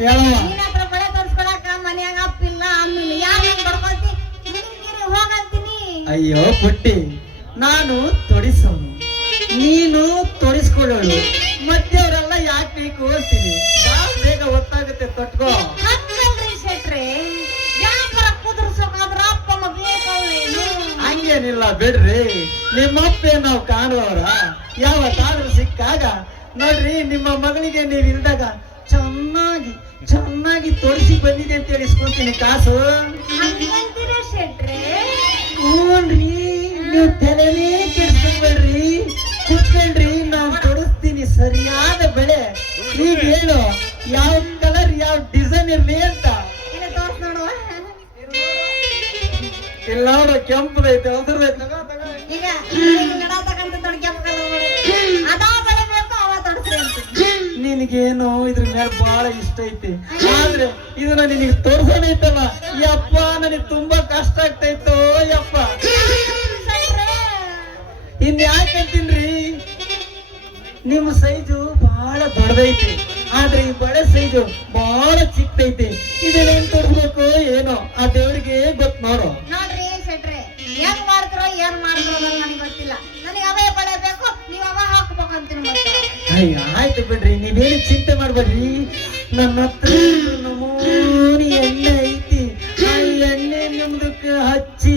ಹೇಳವ್ವ. ನೀನ್ ಹತ್ರ ಬಳೆ ತೋರ್ಸ್ಕೊಳಕ ಮನ್ಯಾಗ ಅಪ್ಪಿಲ್ಲ ಅಮ್ಮಿಲ್ಲ ಯಾಕೆ ಬಡ್ಕೊಳ್ತಿ ಹೋಗಂತೀನಿ. ಅಯ್ಯೋ ಪುಟ್ಟಿ, ನಾನು ತೊಡಿಸೋನು, ನೀನು ತೊಡಿಸ್ಕೊಳ್ಳೋಳು, ಮಧ್ಯವರೆಲ್ಲ ಯಾಕೆ ಬೇಕು ಅಂತೀನಿ. ಬಾ ಬೇಗ ಗೊತ್ತಾಗುತ್ತೆ, ತೊಟ್ಕೋ. ಹಂಗಲ್ರಿ ಶೆಟ್ರೆ, ವ್ಯಾಪಾರ ಕುದುರ್ಸೋಕಾದ್ರ ಅಪ್ಪ ಮಗ್ಲೇ ಕೌಲೇನು. ಹಂಗೇನಿಲ್ಲ ಬಿಡ್ರಿ, ನಿಮ್ಮಪ್ಪೇ ನಾವು ಕಾಣುವವರ. ಯಾವತ್ತಾದ್ರೂ ಸಿಕ್ಕಾಗ ನೋಡ್ರಿ, ನಿಮ್ಮ ಮಗಳಿಗೆ ನೀವು ಇಲ್ದಾಗ ಚೆನ್ನಾಗಿ ಚೆನ್ನಾಗಿ ತೋರಿಸಿ ಬಂದಿದೆ ಅಂತ ಹೇಳಿಸ್ಕೊಂತೀನಿ ಕಾಸು. ಹಂಗಂತೀರ ಶೆಟ್ರೆ? ಹ್ಞೂನ್ರಿ, ನೀವು ತಲೆನೇ ಕೆಡ್ಸ್ಕೊಬೇಡ್ರಿ, ಕುತ್ಕೊಳ್ರಿ, ನಾನು ತೊಡಸ್ತೀನಿ ಸರಿಯಾದ ಬೆಳೆ. ಈಗ ಹೇಳು, ಯಾವ ಕಲರ್ ಯಾವ ಡಿಸೈನ್ ಇರ್ಲಿ ಅಂತ. ಇನ್ನು ತೋರ್ಸ್ ನೋಡುವ. ಇಲ್ಲ ನೋಡು, ಕೆಂಪದೈತೆ, ಹೌದ್ರದೈತೆ. ಈಗ ನಡಾತಕ್ಕಂತ ತೊಡ್ಕ್ಯಾಪಕಲ್ಲ ನೋಡಿ, ಅದಾ ಬಳೆ ಬೇಕು ಅವ ತೊಡಸ್ರಿ ಅಂತ. ನಿನಗೇನು ಇದ್ರ ಮೇಲೆ ಬಹಳ ಇಷ್ಟ ಐತಿ, ಆದ್ರೆ ಇದನ್ನ ನಿನಗೆ ತೋರ್ಸೋಣ ಐತಲ್ಲ ಯಪ್ಪ, ನನಗೆ ತುಂಬಾ ಕಷ್ಟ ಆಗ್ತೈತೋ ಯಪ್ಪ. ಇನ್ ಯಾಕಂತೀನ್ರಿ, ನಿಮ್ಮ ಸೈಜು ಬಹಳ ದೊಡ್ಡದೈತಿ, ಆದ್ರೆ ಈ ಬಳೆ ಸೈಜು ಬಹಳ ಚಿಕ್ಕದೈತಿ. ಇದನ್ನೇನ್ ತೋರ್ಸ್ಬೇಕು ಏನೋ ಆ ದೇವ್ರಿಗೆ ಗೊತ್ತು ನೋಡು. ನೋಡ್ರಿ ಶೆಟ್ರೆ, ಏನ್ ಮಾಡ್ತಾರೋ ಏನ್ ಮಾಡ್ತಾರೋ ನನಗೆ ಗೊತ್ತಿಲ್ಲ. ನನಗೆ ಅವೇ ಬಳೆ ಬೇಕು, ನೀವ್ ಅವ ಹಾಕ್ಬೇಕಂತೀನಿ. ಅಯ್ಯ ಆಯ್ತು ಬಿಡ್ರಿ, ನೀವೇನು ಚಿಂತೆ ಮಾಡ್ಬೇಡ್ರಿ. ನನ್ನ ಹತ್ರ ನಮೂನಿ ಎಣ್ಣೆ ಐತಿ, ಆ ಎಣ್ಣೆ ನಿಮ್ದಕ್ಕೆ ಹಚ್ಚಿ.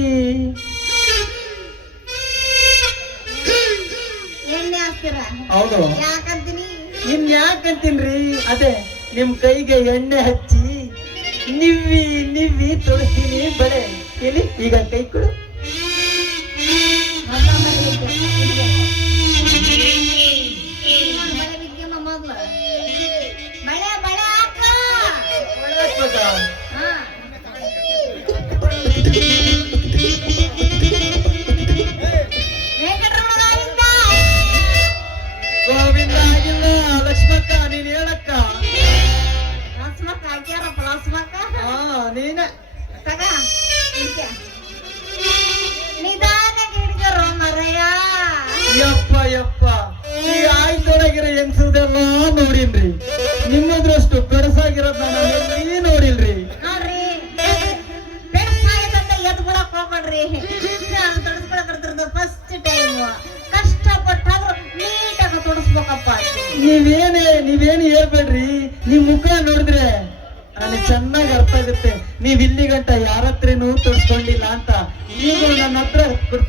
ಎಣ್ಣೆ ಹಾಕ್ತೀರ? ಹೌದು. ಯಾಕಂತೀನಿ? ಇನ್ ಯಾಕಂತೀನ್ರಿ, ಅದೇ ನಿಮ್ ಕೈಗೆ ಎಣ್ಣೆ ಹಚ್ಚಿ ನಿವ್ವಿ ನಿವ್ವಿ ತೊಳಿಸ್ತೀನಿ ಬಳೆ. ಎಲ್ಲಿ ಈಗ ಕೈ ಕೊಡು. ಗೋವಿಂದ ಆಗಿಲ್ಲ ಲಕ್ಷ್ಮಕ್ಕ, ನೀನ್ ಹೇಳಕ್ಕ. ನೀನೆ ಯಪ್ಪ ಯಪ್ಪ, ಈ ಆಯ್ತೊಳಗಿರೋ ಹೆಂಗ್ಸದೆಲ್ಲ ನೋಡಿನ್ರಿ, ನಿಮ್ಮದ್ರಷ್ಟು ಬೆರಸಾಗಿರೋದ್ ನಾನು ಎಲ್ಲಿ ನೋಡಿಲ್ರಿ. ನೋಡ್ರಿ, ಎದ್ ಬಿಡಕ್ ಹೋಗ್ಬೇಡ್ರಿ. ಫಸ್ಟ್ ಟೈಮ್ ಕಷ್ಟಪಟ್ಟಾದ್ರೂ ನೀಟಾಗಿ ತೊಡಸ್ಬೇಕಪ್ಪ. ನೀವೇನು ಹೇಳ್ಬೇಡ್ರಿ, ನಿಮ್ ಮುಖ ನೋಡಿದ್ರೆ ನನಗೆ ಚೆನ್ನಾಗಿ ಅರ್ಥ ಆಗುತ್ತೆ. ನೀವ್ ಇಲ್ಲಿ ಗಂಟ ಯಾರ ಹತ್ರನೂ ತೊಡ್ಸ್ಕೊಂಡಿಲ್ಲ ಅಂತ. ಈಗ ನನ್ನ ಹತ್ರ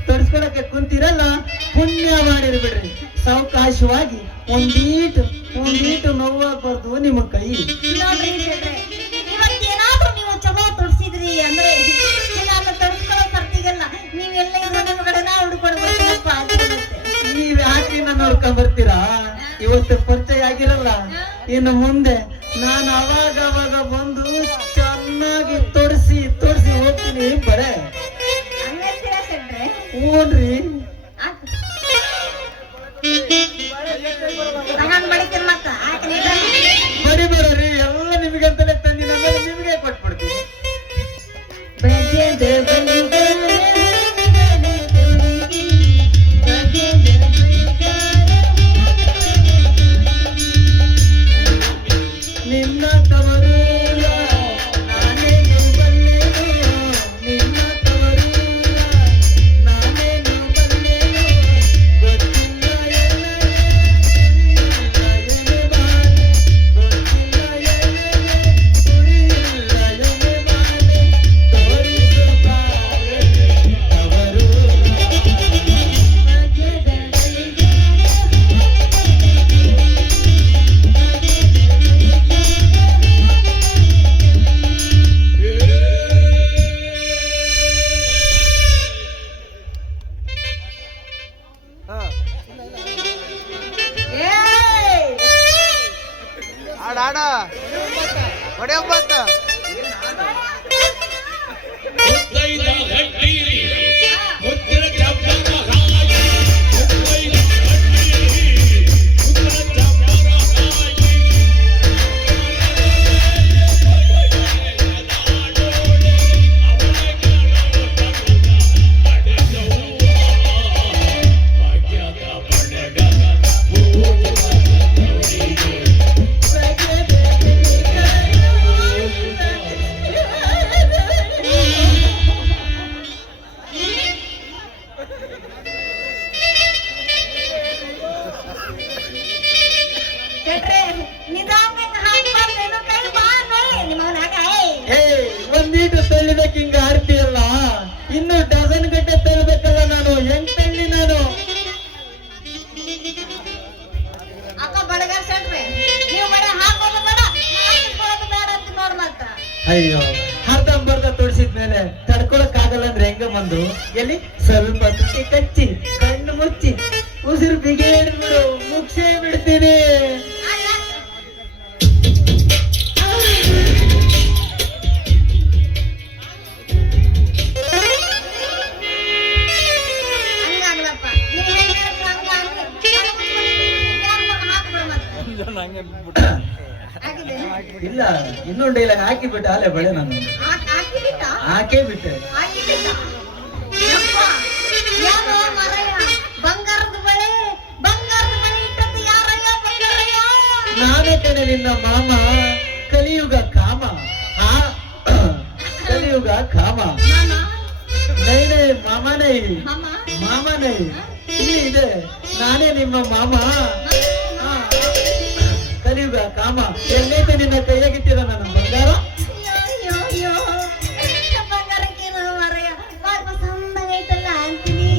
ತೊಡ್ಸ್ಕೊಳಕ್ಕೆ ಕುಂತಿರಲ್ಲ, ಪುಣ್ಯ ಮಾಡಿರ್ಬಿಡ್ರಿ. ಸಾವಕಾಶವಾಗಿ ಒಂದೀಟು ನೋವಾಗ್ಬಾರ್ದು ನಿಮ್ಮ ಕೈ. ನೋಡ್ರಿ ಶೆಟ್ರೆ, ಇವತ್ತೇನಾದ್ರೂ ನೀವು ಚಲೋ ತೊಡ್ಸಿದ್ರಿ ಅಂದ್ರೆ ನಾನು ತೊಡ್ಸ್ಕೊಳ್ಳೋ ಸರ್ತಿಗೆಲ್ಲ ನೀವೆಲ್ಲ ನನ್ನ ಕಡೆನ ಹುಡ್ಕೊಡ್ಬೇಕಪ್ಪ. ನೀವ್ ಯಾಕೆ ನನ್ನ ನೋಡ್ಕೊಂಡ್ ಬರ್ತೀರಾ? ಇವತ್ತು ಪರಿಚಯ ಆಗಿರಲ್ಲ, ಇನ್ನು ಮುಂದೆ ನಾನು ಅವಾಗ ಬಂದು ಚೆನ್ನಾಗಿ ತೊಡ್ಸಿ ಹೋಗ್ತೀನಿ ಬಳೆ. ಹ್ಞೂನ್ರಿ. ಬಡಿಬೇಡ್ರಿ, ಎಲ್ಲ ನಿಮಗಂತಾನೆ ತಂದಿನ ಮೇಲೆ ನಿಮಗೆ ಕೊಟ್ಬಿಡ್ತೀನಿ. ನಿನ್ನ ತವರೂರ ನಾನೇನು ಬಲ್ಲೆನು, ನಿನ್ನ ತವರೂರ ನಾನೇನು ಬಲ್ಲೆನು, ಗೊತ್ತಿಲ್ಲ ಎನೆ ಬಾಲೆ, ಗೊತ್ತಿಲ್ಲ ಎನೆ ಬಾಲೆ, ತೋರಿಸು ಬಾಲೆ ತವರೂರ. ಆಡ ಹೊಡೆಯೊಬ್ಬತ್ತ ತಳ್ಳಿದಕ್ಕೆ ಹಿಂಗ ಆಡ್ತೀಯಲ್ಲ, ಇನ್ನು ಡಜನ್ ಗಟ್ಟೆ ತಳ್ಬೇಕಲ್ಲ ನಾನು, ಹೆಂಗ್ ತಳ್ಳಿ ನಾನು? ಅಕ್ಕ ಬಡಗಾರ್ ಸೆಟ್ರಿ, ನೀವು ಬಡ ಹಾಕೋದು ಬೇಡ ಹಾಕಿಕೊಳ್ಳೋದು ಬೇಡ ಅಂತ ನೋಡ್ ಮಾತ್ರ. ಅಯ್ಯೋ, ಅರ್ಧಂಬರ್ಧ ತುಳ್ಸಿದ್ಮೇಲೆ ತಡ್ಕೊಳಕ್ ಆಗಲ್ಲ ಅಂದ್ರೆ ಹೆಂಗ ಬಂದು? ಎಲ್ಲಿ ಸ್ವಲ್ಪ ತುಟಿ ಕಚ್ಚಿ ಕಣ್ಣು ಮುಚ್ಚಿ ಉಸಿರು ಬಿಗೇಡ್ಬಿಡು, ಮುಗ್ಸೇ ಬಿಡ್ತೀನಿ. ಹಂಗಾಗ್ಲಪ್ಪ, ನೀವು ಹೆಂಗ್ ಹೇಳ್ತೀರ ಹಂಗ ಹಾಕಿದೆ ಇಲ್ಲ, ಇನ್ನೊಂದು ಡೈಲಾಗ್ ಹಾಕಿ ಬಿಟ್ಟೆ ಅಲ್ಲೇ ಬಳೆ ನಾನು ಹಾಕಿಬಿಟ್ಟ ಹಾಕೇ ಬಿಟ್ಟೆ. ಹಾಕಿಬಿಟ್ಟ. ಯಪ್ಪ, ಯಾರೋ ಮಾರಾಯ, ಬಂಗಾರದ ಬಳೆ ಇಟ್ಟದ್ದು ಯಾರಯ್ಯ ಬಂಗಾರಯ್ಯ? ನಾನೇ ಕಣೆ ನಿನ್ನ ಮಾಮ, ಕಲಿಯುಗ ಕಾಮ. ಆ ಕಲಿಯುಗ ಕಾಮ. ಮಾಮ ನೈನೇ ಮಾಮ ನೈ, ಮಾಮ ಮಾಮ ನೈ ಇಲ್ಲಿ ಇದೆ, ನಾನೇ ನಿಮ್ಮ ಮಾಮ. ಆ, ಕಲಿಯುಗ ಕಾಮ. ಎಲ್ಲೈತೆ ನಿನ್ನ ಕೈಯಾಗಿಟ್ಟಿರ ನನ್ನ ಬಂಗಾರ? ಅಯ್ಯೋ ಅಯ್ಯೋ ಬಂಗಾರಕ್ಕೇನು ಮಾರಾಯ, ಬಾಳ ಪಸಂದಾಗೈತಲ್ಲ ಅಂತೀನಿ.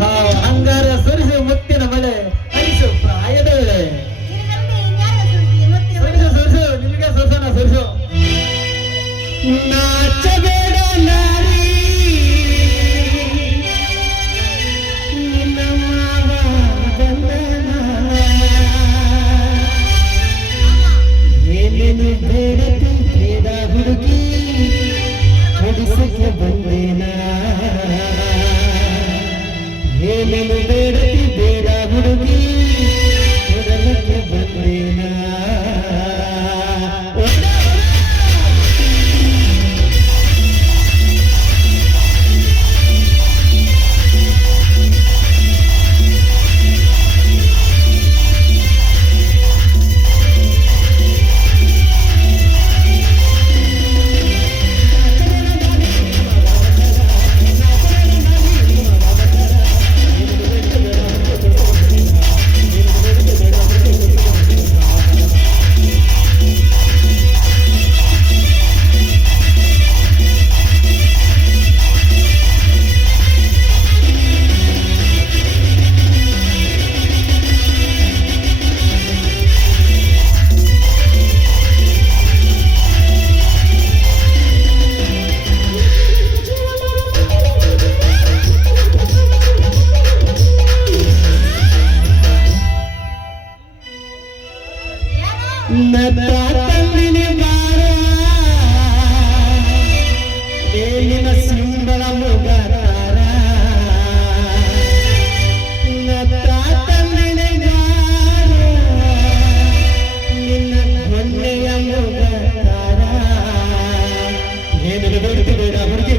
ಹಾ, ಅಂಗಾರ ಸುರಿಸು ಮುತ್ತಿನ ಮಳೆ, ಅನಿಸು ಪ್ರಾಯದ ವೇಳೆ. ಇದರಲ್ಲಿ ಇನ್ಯಾರ ಸುದ್ದಿ ಮುತ್ತಿನ ಮಳೆ? ಸುರಿಸು ಸುರಿಸು, ನಿನಗೆ ಸುರಿಸೋಣ ಸುರಿಸು. ನಾಚಬೇಡ ನಾರಿ, ನಿನ್ನ ಮಾವ ಬಂದನ. ಏನೇನು ಬೇಡತಿ ಬೇಡ ಹುಡುಗಿ, ಹೊಡಿಸಕ್ಕೆ ಬಂದೇನ. ಏನೇನು ಬೇಡತಿ ಬೇಡ ಹುಡುಗಿ, ಹೊಡಲಕ್ಕೆ ಬಂದೇನ. ಸಿಂಬಳ ಮುಗರಾರ ನಿನ್ನ ಹೊನ್ನೆಯ ಮುಗರಾರ. ಏನು ಬೇಡ ಹುಡುಗಿ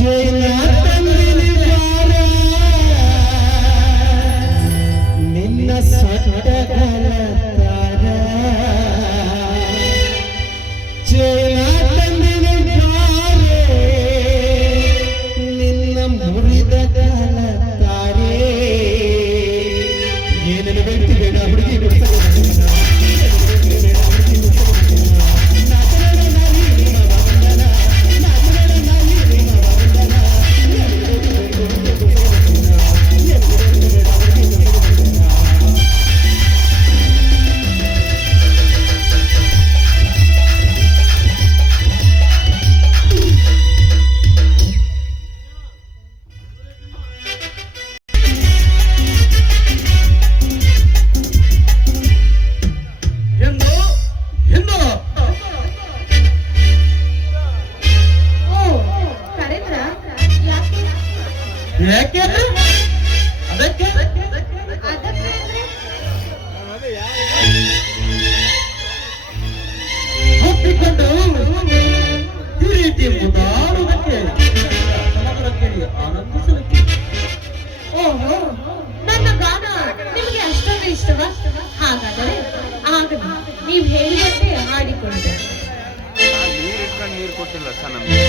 ಚೈನಾ ತಂದಿನಿ ಬಾರ, ನಿನ್ನ ಸಟ್ಟಗಲ ತಾರ. ಚೈನಾ ತಂದಿನಿ ಬಾರೆ, ನಿನ್ನ ಮುರಿದ ಕಾಲ ತಾರೆ. ಏನೇನು ಬೇಡ ಬೇಡ ಹುಡುಗಿ ಯಾಕೆ ಅದಕ್ಕೆ ಒಪ್ಪಿಕೊಂಡು ಈ ರೀತಿ ಮುದಾಡುವುದಕ್ಕೆ ಸಮಗ್ರ ಕೇಳಿ ಆನಂದಿಸಲಿಕ್ಕೆ. ಓಹೋ, ನನ್ನ ಗಾನ ನಿಮಗೆ ಅಷ್ಟೊಂದು ಇಷ್ಟವಾ? ಹಾಗಾದರೆ ಆಗಲಿ, ನೀವು ಹೇಳಿದಂತೆ ಹಾಡಿಕೊಂಡೆ. ನೀರ್ ಇಟ್ಕೊಂಡು ನೀರ್ ಕೊಟ್ಟಿಲ್ಲ ಸರ್ ನಮ್ಗೆ.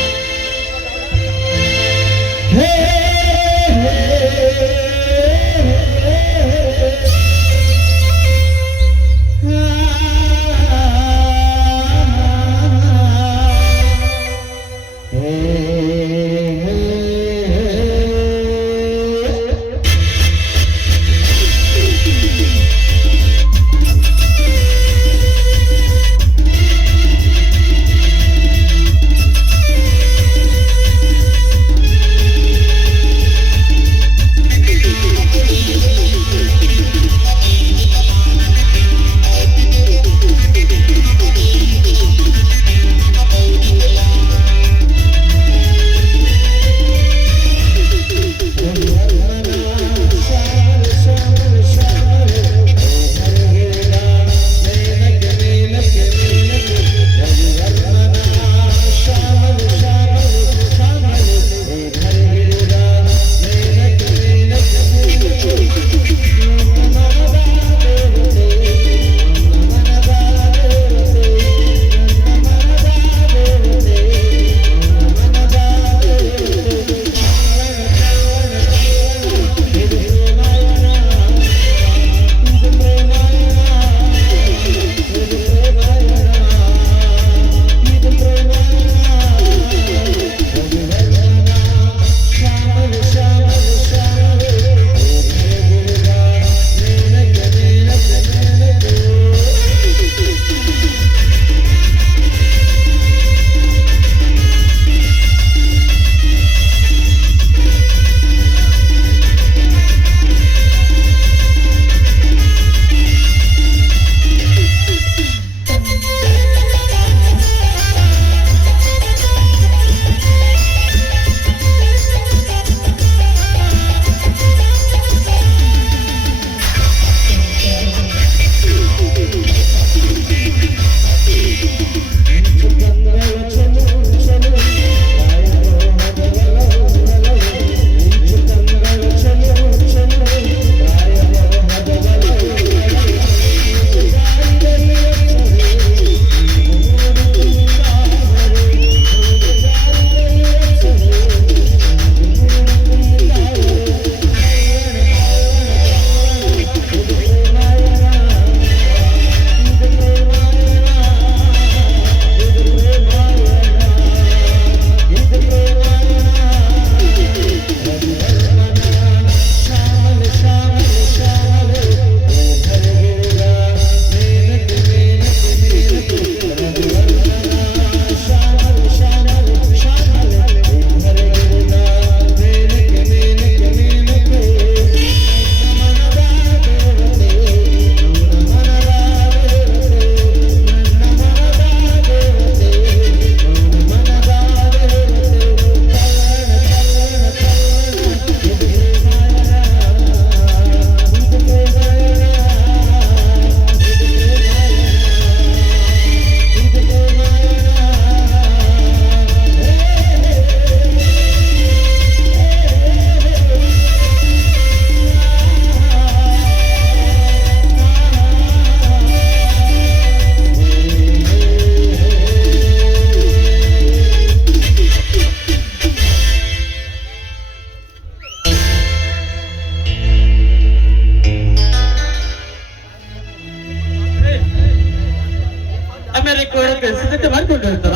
ಸಿದ್ಧತೆ ಮಾಡಿಕೊಂಡು ಹೇಳ್ತಾರ?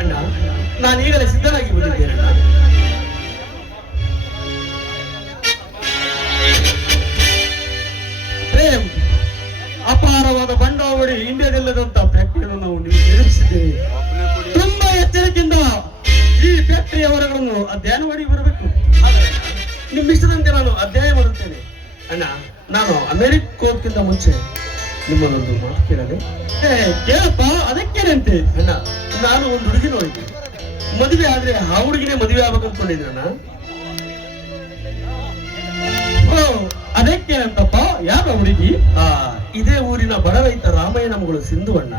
ಅಣ್ಣ, ನಾನು ಈಗಲೇ ಸಿದ್ಧನಾಗಿ ಬಂದಿದ್ದೇನೆ. ಪ್ರೇಮ್, ಅಪಾರವಾದ ಬಂಡಾವಳಿ ಇಂಡಿಯಾದಲ್ಲದಂತ ಫ್ಯಾಕ್ಟರಿಯನ್ನು ನಾವು ನಿರ್ಮಿಸಿದ್ದೇವೆ. ಒಬ್ಬನೇ ಕುಡಿ. ತುಂಬಾ ಎಚ್ಚರಿಕೆಯಿಂದ ಈ ಫ್ಯಾಕ್ಟರಿಯ ಹೊರಗಳನ್ನು ಅಧ್ಯಯನ ಮಾಡಿ ಬರಬೇಕು. ಆದರೆ ನಿಮ್ಮ ಇಷ್ಟದಂತೆ ನಾನು ಅಧ್ಯಯನ ಮಾಡುತ್ತೇನೆ. ಅಣ್ಣ, ನಾನು ಅಮೆರಿಕೋಕ್ಕಿಂತ ಮುಂಚೆ ನಿಮ್ಮನ್ನೊಂದು ಮಾತು ಕೇಳದೆ. ಕೇಳಪ್ಪ, ಅದಕ್ಕೇನಂತೆ? ಅಣ್ಣ, ನಾನು ಒಂದು ಹುಡುಗಿ ನೋಡಿದ್ದೆ. ಮದುವೆ ಆದ್ರೆ ಆ ಹುಡುಗಿನೇ ಮದುವೆ ಆಗ್ಬೇಕು ಅನ್ಕೊಂಡಿದ್ರಣ್ಣ. ಓ, ಅದಕ್ಕೇನಂತಪ್ಪ? ಯಾವ ಹುಡುಗಿ? ಇದೇ ಊರಿನ ಬಡ ರೈತ ರಾಮಯ್ಯನ ಮಗಳು ಸಿಂಧು ಅಣ್ಣ.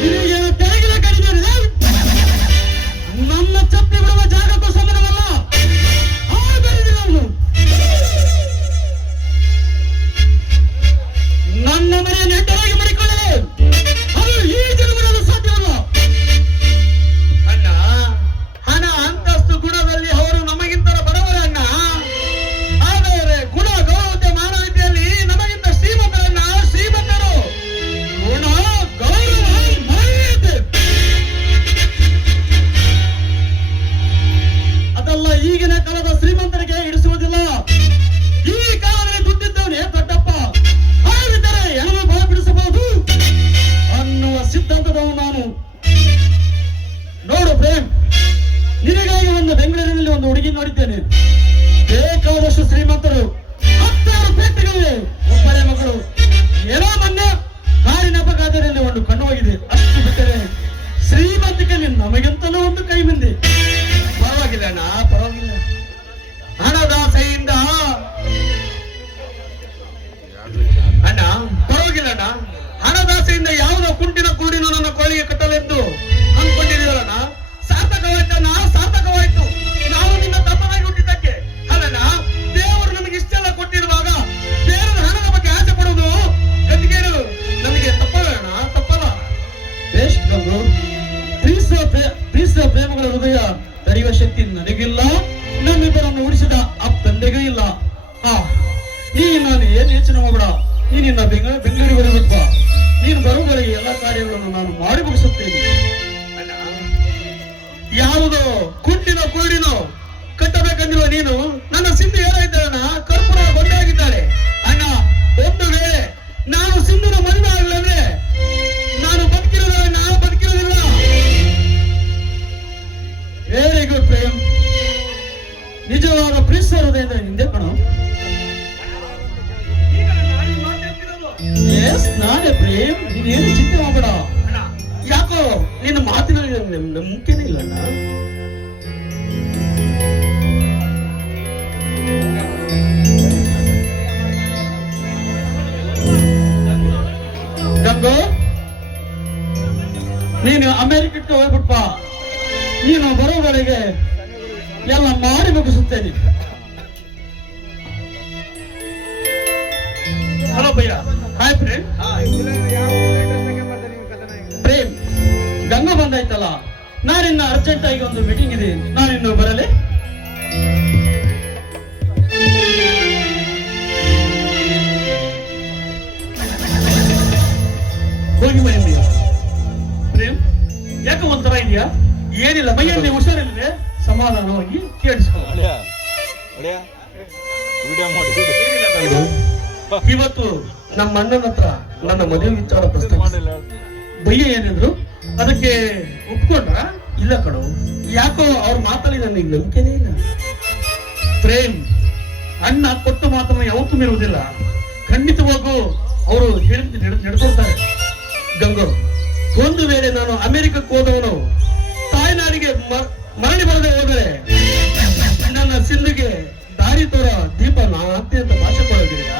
ನಿನಗೇನು ತೆಲಗಿನ ಕಡಿಮೆ ಇದೆ? ನನ್ನ ಚಪ್ಪಿ ಬಿಡುವ ಜಾಗಕ್ಕೂ ಸಮರವಲ್ಲ. ನನ್ನ ಮನೆಯ ನೆಟ್ಟರಾಗಿ ಮಾಡಿಕೊಳ್ಳಲು ಅದು ಈ ಜನ್ಮದಲ್ಲಿ ಸಾಧ್ಯವಲ್ಲ. ಅಣ್ಣ, ಹಣ ಅಂತಸ್ತು ಗುಣದಲ್ಲಿ ಅವರು ನಮಗಿಂತ ಬಡವರೇ ಅಣ್ಣ. ಆದರೆ ಗುಣ ಗೌರವತೆ ಮಾನವೀಯತೆಯಲ್ಲಿ ನಮಗಿಂತ ಶ್ರೀಮಂತರಣ್ಣ. ಶ್ರೀಮಂತರು ಗುಣ ಗೌರವ ಮಾನವೀಯತೆ ಅದೆಲ್ಲ ಈಗಿನ ಕಾಲದ ಶ್ರೀಮಂತರಿಗೆ ಹಿಡಿಸುವುದಿಲ್ಲ. ಈ ಕಾಲದಲ್ಲಿ ದುಡ್ಡಿದ್ದವನೇ ದೊಡ್ಡಪ್ಪ, ಹಾಗಿದ್ದರೆ ಹೆಣವು ಬಲ ಬಿಡಿಸಬಹುದು ಅನ್ನುವ ಸಿದ್ಧಾಂತದವನು ನಾನು. ನೋಡು ಪ್ರೇಮ್, ನಿನಗಾಗಿ ಒಂದು ಬೆಂಗಳೂರಿನಲ್ಲಿ ಒಂದು ಹುಡುಗಿ ನೋಡಿದ್ದೇನೆ. ಬೇಕಾದಷ್ಟು ಶ್ರೀಮಂತರು, 10 ಫ್ಯಾಕ್ಟರಿಗಳಿವೆ. ಒಬ್ಬಳೇ ಮಗಳು. ಏನೋ ಮೊನ್ನೆ ಕಾರಿನ ಅಪಘಾತದಲ್ಲಿ ಒಂದು ಕಣ್ಣು ಹೋಗಿದೆ. ಅಷ್ಟು ಬಿಟ್ಟರೆ ಶ್ರೀಮಂತಿಕೆಯಲ್ಲಿ ನಮಗಿಂತಲೂ ಒಂದು ಕೈ ಮಂದಿ. ಪರವಾಗಿಲ್ಲ ಅಣ್ಣ, ಪರವಾಗಿಲ್ಲ. ಹಣದಾಸೆಯಿಂದ ಅಣ್ಣ, ಪರವಾಗಿಲ್ಲ ಅಣ್ಣ. ಹಣದಾಸೆಯಿಂದ ಯಾವುದೋ ಕುಂಟಿನ ಕೂಡಿನ ನನ್ನ ಕೋಳಿಗೆ ಕಟ್ಟಲೆಂದು ಅಂದ್ಕೊಂಡಿದ್ದೀರಣ್ಣ. ಸಾರ್ಥಕವಾಯ್ತಣ್ಣ, ಸಾರ್ಥಕವಾಯ್ತು. ನಾವು ನಿನ್ನ ತಮ್ಮನಾಗಿ ಹುಟ್ಟಿದ್ದಕ್ಕೆ ಅಲ್ಲಣ್ಣ. ದೇವರು ನಮಗೆ ಇಷ್ಟೆಲ್ಲ ಕೊಟ್ಟಿರುವಾಗ ಬೇರೆ ಹಣದ ಬಗ್ಗೆ ಆಸೆ ಪಡುವುದು ಗತಿಗೇಡು. ನನಗೆ ತಪ್ಪಲ್ಲ, ತಪ್ಪಲ್ಲ. ಬೆಸ್ಟ್ ಗಂಗು. ಪ್ರೀತಿಸುವ ಪ್ರೇಮಗಳ ಹೃದಯ ತಡೆಯುವ ಶಕ್ತಿ ನನಗಿಲ್ಲ. ನಮ್ಮಿಬ್ಬರನ್ನು ಉಳಿಸಿದ ಆ ತಂದೆಗೂ ಇಲ್ಲ. ನೀನು ನಾನು ಏನು ಯೋಚನೆ ಮಾಡಬೇಡ. ನೀನಿನ್ನ ಬೆಂಗಳೂರಿಗೆ ಬರಬೇಕು. ನೀನು ಬರುವವರೆಗೆ ಎಲ್ಲ ಕಾರ್ಯಗಳನ್ನು ನಾನು ಮಾಡಿ ಮುಗಿಸುತ್ತೇನೆ. ಯಾವುದೋ ಕುಂಟಿನೋ ಕುರುಡಿನೋ ಕಟ್ಟಬೇಕಂದಿರುವ ನೀನು ನನ್ನ ಸಿಂಧು ಏನಾಗಿದ್ದಾಳಣ್ಣ? ಕರ್ಪೂರ ಬಂದಾಗಿದ್ದಾಳೆ ಅಣ್ಣ. ಒಂದು ವೇಳೆ ನಾನು ಸಿಂಧುನ ಮದುವೆ ಆಗಲಂದ್ರೆ ನಾನು ಬದುಕಿರೋದಣ್ಣ, ಬದುಕಿರೋದಿಲ್ಲ. Very good Prem. ನಿಜವಾದ ಪ್ರೀತಿಸುವ ಹೃದಯದ ಹಿಂದೆ ಕಣೋ. ನಾನೇ ಪ್ರೇಮ್, ನೀನೇನು ಚಿಂತೆ ಮಾಡಬೇಡ. ಯಾಕೋ ನಿನ್ನ ಮಾತಿನಲ್ಲಿ ನಂಬಿಕೆನೇ ಇಲ್ಲಣ್ಣ. ಗಂಗು, ನೀನು ಅಮೆರಿಕಕ್ಕೆ ಹೋಗ್ಬಿಟ್ಪ. ನೀನು ಬರೋವರೆಗೆ ಎಲ್ಲ ಮಾಡಿ ಮುಗಿಸುತ್ತೇನೆ. ಹಲೋ ಭಯ್ಯ. ಹಾಯ್ ಪ್ರೇಮ್. ಪ್ರೇಮ್, ಗಂಗಾ ಬಂದಾಯ್ತಲ್ಲ, ನಾನಿನ್ನ ಅರ್ಜೆಂಟ್ ಆಗಿ ಒಂದು ಮೀಟಿಂಗ್ ಇದೆ. ನಾನಿನ್ನು ಬರಲೇ? ಹೋಗಿ ಬನ್ನಿ. ಪ್ರೇಮ್, ಯಾಕೆ ಒಂಥರ ಇದೆಯಾ? ಏನಿಲ್ಲ, ಮೈಯಲ್ಲಿ ಹುಷಾರಿಲ್ವೇ? ಸಮಾಧಾನವಾಗಿ ಕೇಳಿಸ್ಕೊ. ಇವತ್ತು ನಮ್ಮ ಅಣ್ಣನ ಹತ್ರ ನನ್ನ ಮದುವೆ ವಿಚಾರ ಪ್ರಸ್ತಾಪಿಸಿದ. ಭಯ್ಯ ಏನಿದ್ರು ಅದಕ್ಕೆ ಒಪ್ಕೊಂಡ್ರ? ಇಲ್ಲ ಕಣೋ, ಯಾಕೋ ಅವ್ರ ಮಾತಲ್ಲಿ ನನಗೆ ನಂಬಿಕೆನೇ ಇಲ್ಲ. ಪ್ರೇಮ್, ಅಣ್ಣ ಕೊಟ್ಟ ಮಾತನ್ನು ಯಾವತ್ತೂ ಮೀರುವುದಿಲ್ಲ. ಖಂಡಿತವಾಗೂ ಅವರು ಹೇಳಿದ ನಡ್ಕೊಳ್ತಾರೆ. ಗಂಗೋ, ಒಂದು ವೇಳೆ ನಾನು ಅಮೆರಿಕಕ್ಕೆ ಹೋದವನು ತಾಯ್ನಾಡಿಗೆ ಮರಳಿ ಬರದೆ ಹೋದರೆ ನನ್ನ ಸಿಂಧುಗೆ ದಾರಿ ತೋರ ದೀಪ ನಾನು ಅತ್ಯಂತ ಭಾಷೆ ಕೊಡೋದಿದೆಯಾ?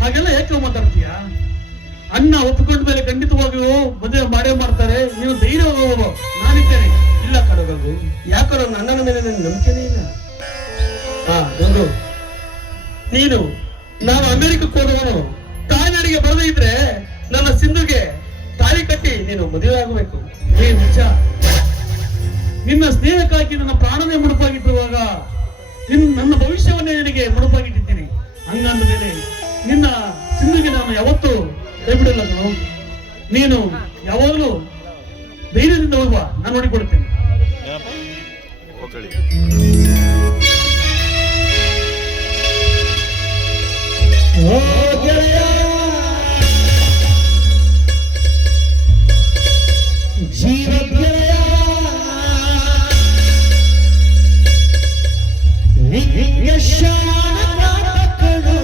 ಹಾಗೆಲ್ಲ ಯಾಕೆ ಮಾತಾಡ್ತೀಯ? ಅಣ್ಣ ಒಪ್ಪಿಕೊಂಡ ಮೇಲೆ ಖಂಡಿತವಾಗಿಯೂ ಮದುವೆ ಮಾಡೇ ಮಾಡ್ತಾರೆ. ನೀವು ಧೈರ್ಯ ಹೋಗುವ, ನಾನಿದ್ದೇನೆ. ಇಲ್ಲ ಕಡಗಂಗು, ಯಾಕೋ ನನ್ನ ಅಣ್ಣನ ಮೇಲೆ ನನ್ನ ನಂಬಿಕೆನೇ ಇಲ್ಲ. ಗಂಗು, ನೀನು ನಾನು ಅಮೆರಿಕಕ್ಕೆ ಹೋದವನು ತಾಯ್ನಾಡಿಗೆ ಬರದೇ ಇದ್ರೆ ನನ್ನ ಸಿಂಧುಗೆ ತಾಳಿ ಕಟ್ಟಿ ನೀನು ಮದುವೆ ಆಗಬೇಕು. ನಿಜ. ನಿನ್ನ ಸ್ನೇಹಕ್ಕಾಗಿ ನನ್ನ ಪ್ರಾಣವೇ ಮುಡುಪಾಗಿಟ್ಟಿರುವಾಗ ನನ್ನ ಭವಿಷ್ಯವನ್ನೇ ನಿನಗೆ ಮುಡುಪಾಗಿಟ್ಟಿದ್ದೀನಿ. ಹಂಗಂದ ಮೇಲೆ ನಿನ್ನ ಸಿಂಧುಗೆ ನಾನು ಯಾವತ್ತೂ ಕೈ ಬಿಡಲ್ಲ ಕಣೋ. ನೀನು ಯಾವಾಗಲೂ ಧೈರ್ಯದಿಂದ ಹೋಗುವ, ನಾನು ನೋಡಿಕೊಡ್ತೇನೆ. ಹೋಗಳಿ. ಓ ಗೆಳೆಯ, ಜೀವ ಗೆಳೆಯ, ಶಾನಗಳು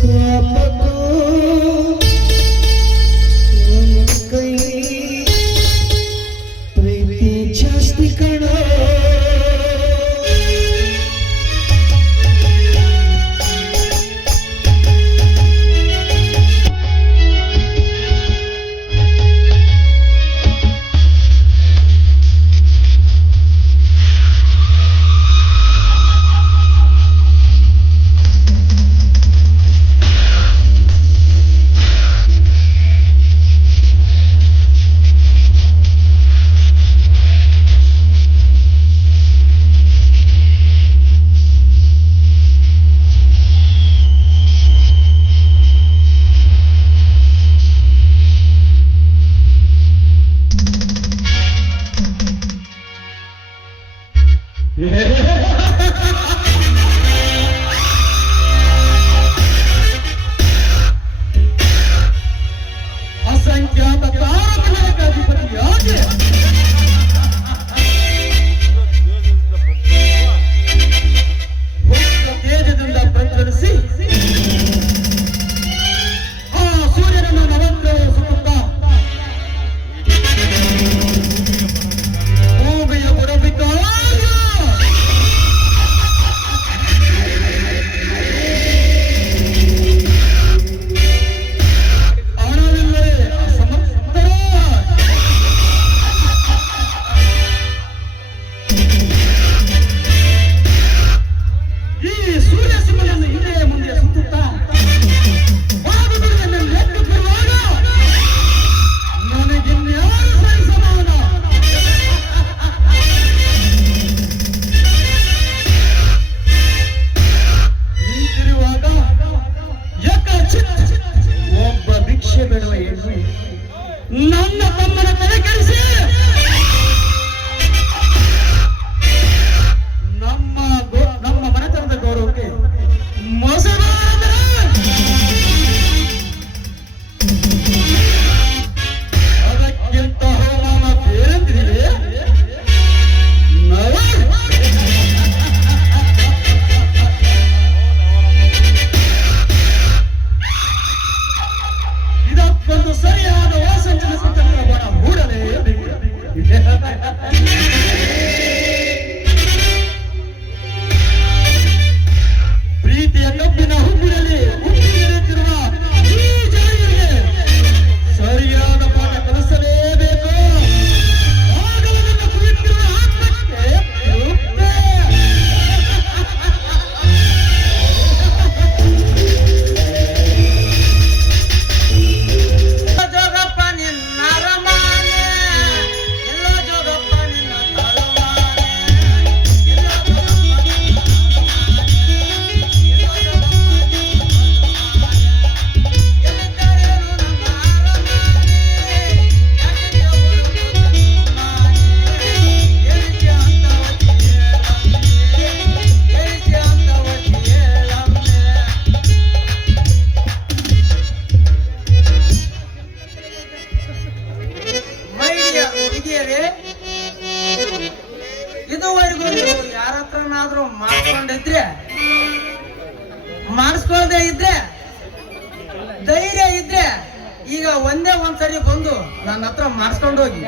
ಕೋಪಕ್ಕೂ ಕೈ ಪ್ರೀತಿ ಜಾಸ್ತಿ ಕಣೋ. ಅಸಂಖ್ಯಾತ ತಾರತಮ್ಯಕ್ಕೆ ಅಧಿಪತಿಯಾಗಿ ತೇಜದಿಂದ ಪ್ರಜ್ವಲಿಸಿ ಆ ಸೂರ್ಯನನ್ನು ನವಂತರ ಸುತ್ತಾ ಭೂಮಿಯ ಬುಡಬಿದ್ದಾಗ ಒಬ್ಬ ಭಿಕ್ಷೆ ಬೇಡುವ ಹೆಣ್ಣು ನನ್ನ ತಮ್ಮನ ತಲೆ ಕೆಡಿಸಿ ನಮ್ಮ ಮನೆತನದ ಗೌರವಕ್ಕೆ ಮೋಸವಾದರೆ ಅದಕ್ಕಿಂತ ಅವಮಾನ ಬೇರೆಂದಿದೆ. ಇದಕ್ಕೊಂದು ಸರಿಯಾದ ವಾಸಂಚನ ಬಣ ಹೂಡಲೇ ಪ್ರೀತಿಯ ಕಬ್ಬಿನ ಹುಬ್ಬಿನಲ್ಲಿ ಹುಟ್ಟಿರುತ್ತಿರುವ ಈ ಜಾರಿಗೆ ಸರಿಯಾದ ಪಾಠ ಕಲಿಸಲೇಬೇಕು. ಆಗಲೂ ನನ್ನ ಕುಳಿತಿರುವ ಆತ್ಮಕ್ಕೆ ತೃಪ್ತಿ. ಜೋಗಪ್ಪ ನಿನ್ನ ಅರಮಾನೆ, ಎಲ್ಲೋ ಜೋಗಪ್ಪ ನಿನ್ನ ತಳವಾನೆ, ಎಲ್ಲೋ ಜೋಗಪ್ಪ ನಿನ್ನ ಅರಮಾನೆ, ಎಲ್ಲೋ ಜೋಗಪ್ಪ ನಿನ್ನ ತಳವಾನೆ, ಎಲ್ಲಿದ್ದಾರೇನು ನಮ್ಮ ಅರಮಾನೆ, ಯಾಕೆ ಹುಡುಗುತ್ತ ಸುಮ್ಮನೆ, ಎಲ್ಲಿಗೆ ಅಂತ ಒತ್ತಿ ಹೇಳಮ್ಮೆ, ಎಲ್ಲಿಗೆ ಅಂತ ಒತ್ತಿ ಹೇಳಮ್ಮೆ. ಮೈಲಿಯ ಹುಡುಗಿಯರೇ, ಇದುವರೆಗೂ ನೀವು ಯಾರ ಹತ್ರನಾದ್ರೂ ಮಾಡಿಸ್ಕೊಳ್ದೆ ಇದ್ರೆ ಧೈರ್ಯ ಇದ್ರೆ ಈಗ ಒಂದೇ ಒಂದ್ಸರಿ ಬಂದು ನನ್ನ ಹತ್ರ ಮಾಡಿಸ್ಕೊಂಡು ಹೋಗಿ.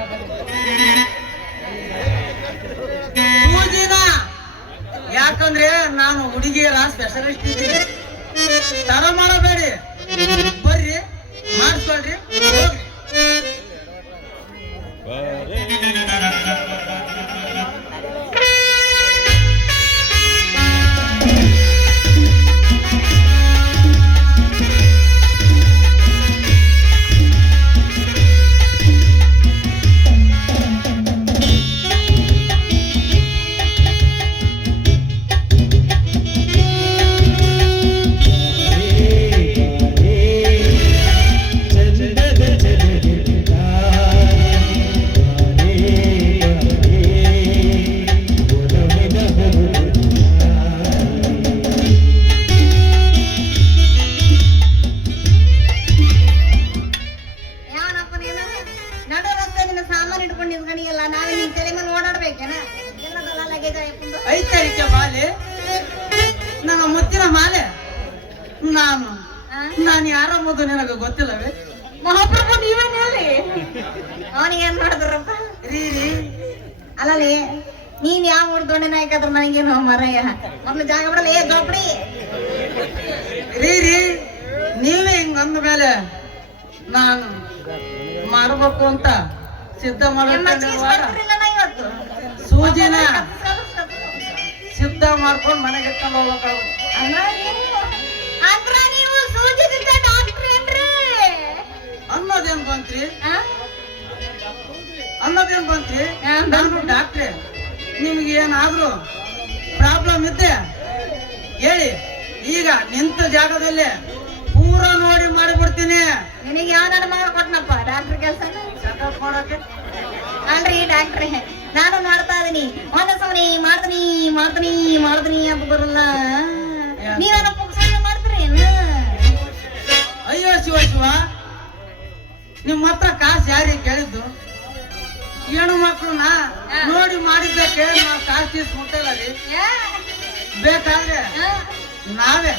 ಸೂಜಿನ, ಯಾಕಂದ್ರೆ ನಾನು ಹುಡುಗಿಯರ ಸ್ಪೆಷಲಿಸ್ಟ್ ಇದ್ದೀನಿ. ತಡ ಮಾಡಬೇಡಿ, ಬರ್ರಿ ಮಾಡಿಸ್ಕೊಳ್ರಿ, ಹೋಗ್ರಿ. ಸಾಮಾನು ಇಟ್ಕೊಂಡು ನಿಂತ್ಕೊಂಡಿಯಲ್ಲ ನಾವೇ ನಿನ್ ತಲೆ ಮೇಲೆ ಓಡಾಡ್ಬೇಕೇನ ಎಲ್ಲದಲ್ಲ ಲಗೇಜ್ ಹಾಕೊಂಡು ಐತರಿಕೆ ಮಾಲೆ ನನ್ನ ಮುತ್ತಿನ ಮಾಲೆ ನಾನು ಯಾರಂಬುದು ನಿನಗೆ ಗೊತ್ತಿಲ್ಲವೇ? ಮಹಾಪ್ರಭು ನೀವೇನ್ ಹೇಳಿ ಅವನಿಗೆ ಏನ್ ಮಾಡಿದ್ರಪ್ಪ ರೀ ಅಲ್ಲಲ್ಲಿ ನೀನ್ ಯಾವ ಹುಡ್ದೊಂಡೆ ನಾಯಕಾದ್ರ ನನಗೇನು ಮರಯ್ಯ ಮೊದ್ಲು ಜಾಗ ಬಿಡಲ್ಲ ಏ ಜೋಪಡಿ ರೀ ನೀವೇ ಹಿಂಗ ಅಂದ ಮೇಲೆ ನಾನು ಮಾಡ್ಬೇಕು ಅಂತ ಸಿದ್ಧ ಮಾಡ್ಕೊಂಡಿರುವಾಗ ಇವತ್ತು ಸೂಜಿನ ಸಿದ್ಧ ಮಾಡ್ಕೊಂಡು ಮನೆಗೆ ಇಟ್ಕೊಂಡು ಹೋಗ್ಬೇಕಾಗುತ್ತೆ. ಅಂದ್ರ ನೀವು ಸೂಜಿದಿಂದ ಡಾಕ್ಟರ್ ಏನ್ರಿ ಅನ್ನೋದೇನ್ ಬಂತ್ರಿ ಆ? ನಾನು ಡಾಕ್ಟ್ರೆ. ನಿಮ್ಗೆ ಏನಾದ್ರು ಪ್ರಾಬ್ಲಮ್ ಇದ್ದೆ ಹೇಳಿ, ಈಗ ನಿಂತ ಜಾಗದಲ್ಲೇ ಪೂರ ನೋಡಿ ಮಾಡಿಬಿಡ್ತೀನಿ. ನಿನಗೆ ಯಾವ್ದಾರ ಮಾಡ್ಕೊಟ್ನಪ್ಪ ಡಾಕ್ಟರ್ ಕೆಲಸ ಚೆಕಪ್ ಮಾಡೋಕೆ. ಅಲ್ರಿ ಡಾಕ್ಟ್ರೆ ನಾನು ಮಾಡ್ತಾ ಇದೀನಿ ಒಂದ ಸಮನೆ ಮಾಡ್ತೀನಿ ಅಂತ ಬರಲ್ಲ ನೀವೇನ ಪುಕ್ಸಣ್ಣ ಮಾಡ್ತೀರಿ ಅಯ್ಯೋ ಶಿವ ನಿಮ್ಮ ಹತ್ರ ಕಾಸು ಯಾರಿಗೆ ಕೇಳಿದ್ದು? ಹೆಣ್ಣು ಮಕ್ಕಳನ್ನ ನೋಡಿ ಮಾಡಿದ್ದಕ್ಕೆ ನಾವು ಕಾಸು ತೀಸ್ಕೊಟ್ಟಿಲ್ಲ ರೀ. ಬೇಕಾದ್ರೆ ನಾವೇ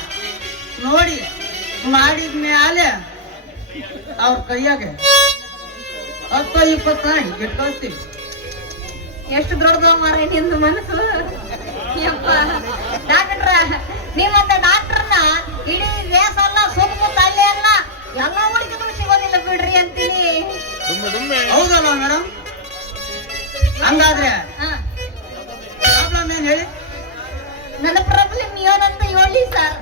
ನೋಡಿ ಮಾಡಿದ ಮೇಲೆ ಅವ್ರ ಕೈಯಾಗೆ 10-20 ಇಟ್ಟು ಕಳಿಸ್ತೀವಿ. ಎಷ್ಟು ದೊಡ್ಡದು ಮಾರೇ ನಿಂದು ಮನಸ್ಸು ಯಪ್ಪ ಡಾಕ್ಟ್ರ ನಿಮ್ಮಂತ ಡಾಕ್ಟರ್ನ ಇಡೀ ದೇಶ ಅಲ್ಲ ಸುತ್ತಮುತ್ತ ಹಳ್ಳಿ ಅಲ್ಲ ಎಲ್ಲ ಹುಡುಗಿದ್ರು ಸಿಗೋದಿಲ್ಲ ಬಿಡ್ರಿ ಅಂತೀನಿ. ಹೌದಲ್ಲ ಮೇಡಮ್? ಹಂಗಾದ್ರೆ ಪ್ರಾಬ್ಲಮ್ ಏನ್ ಹೇಳಿ? ನನ್ನ ಪ್ರಾಬ್ಲಮ್ ಏನಂತ ಹೇಳಿ ಸರ್.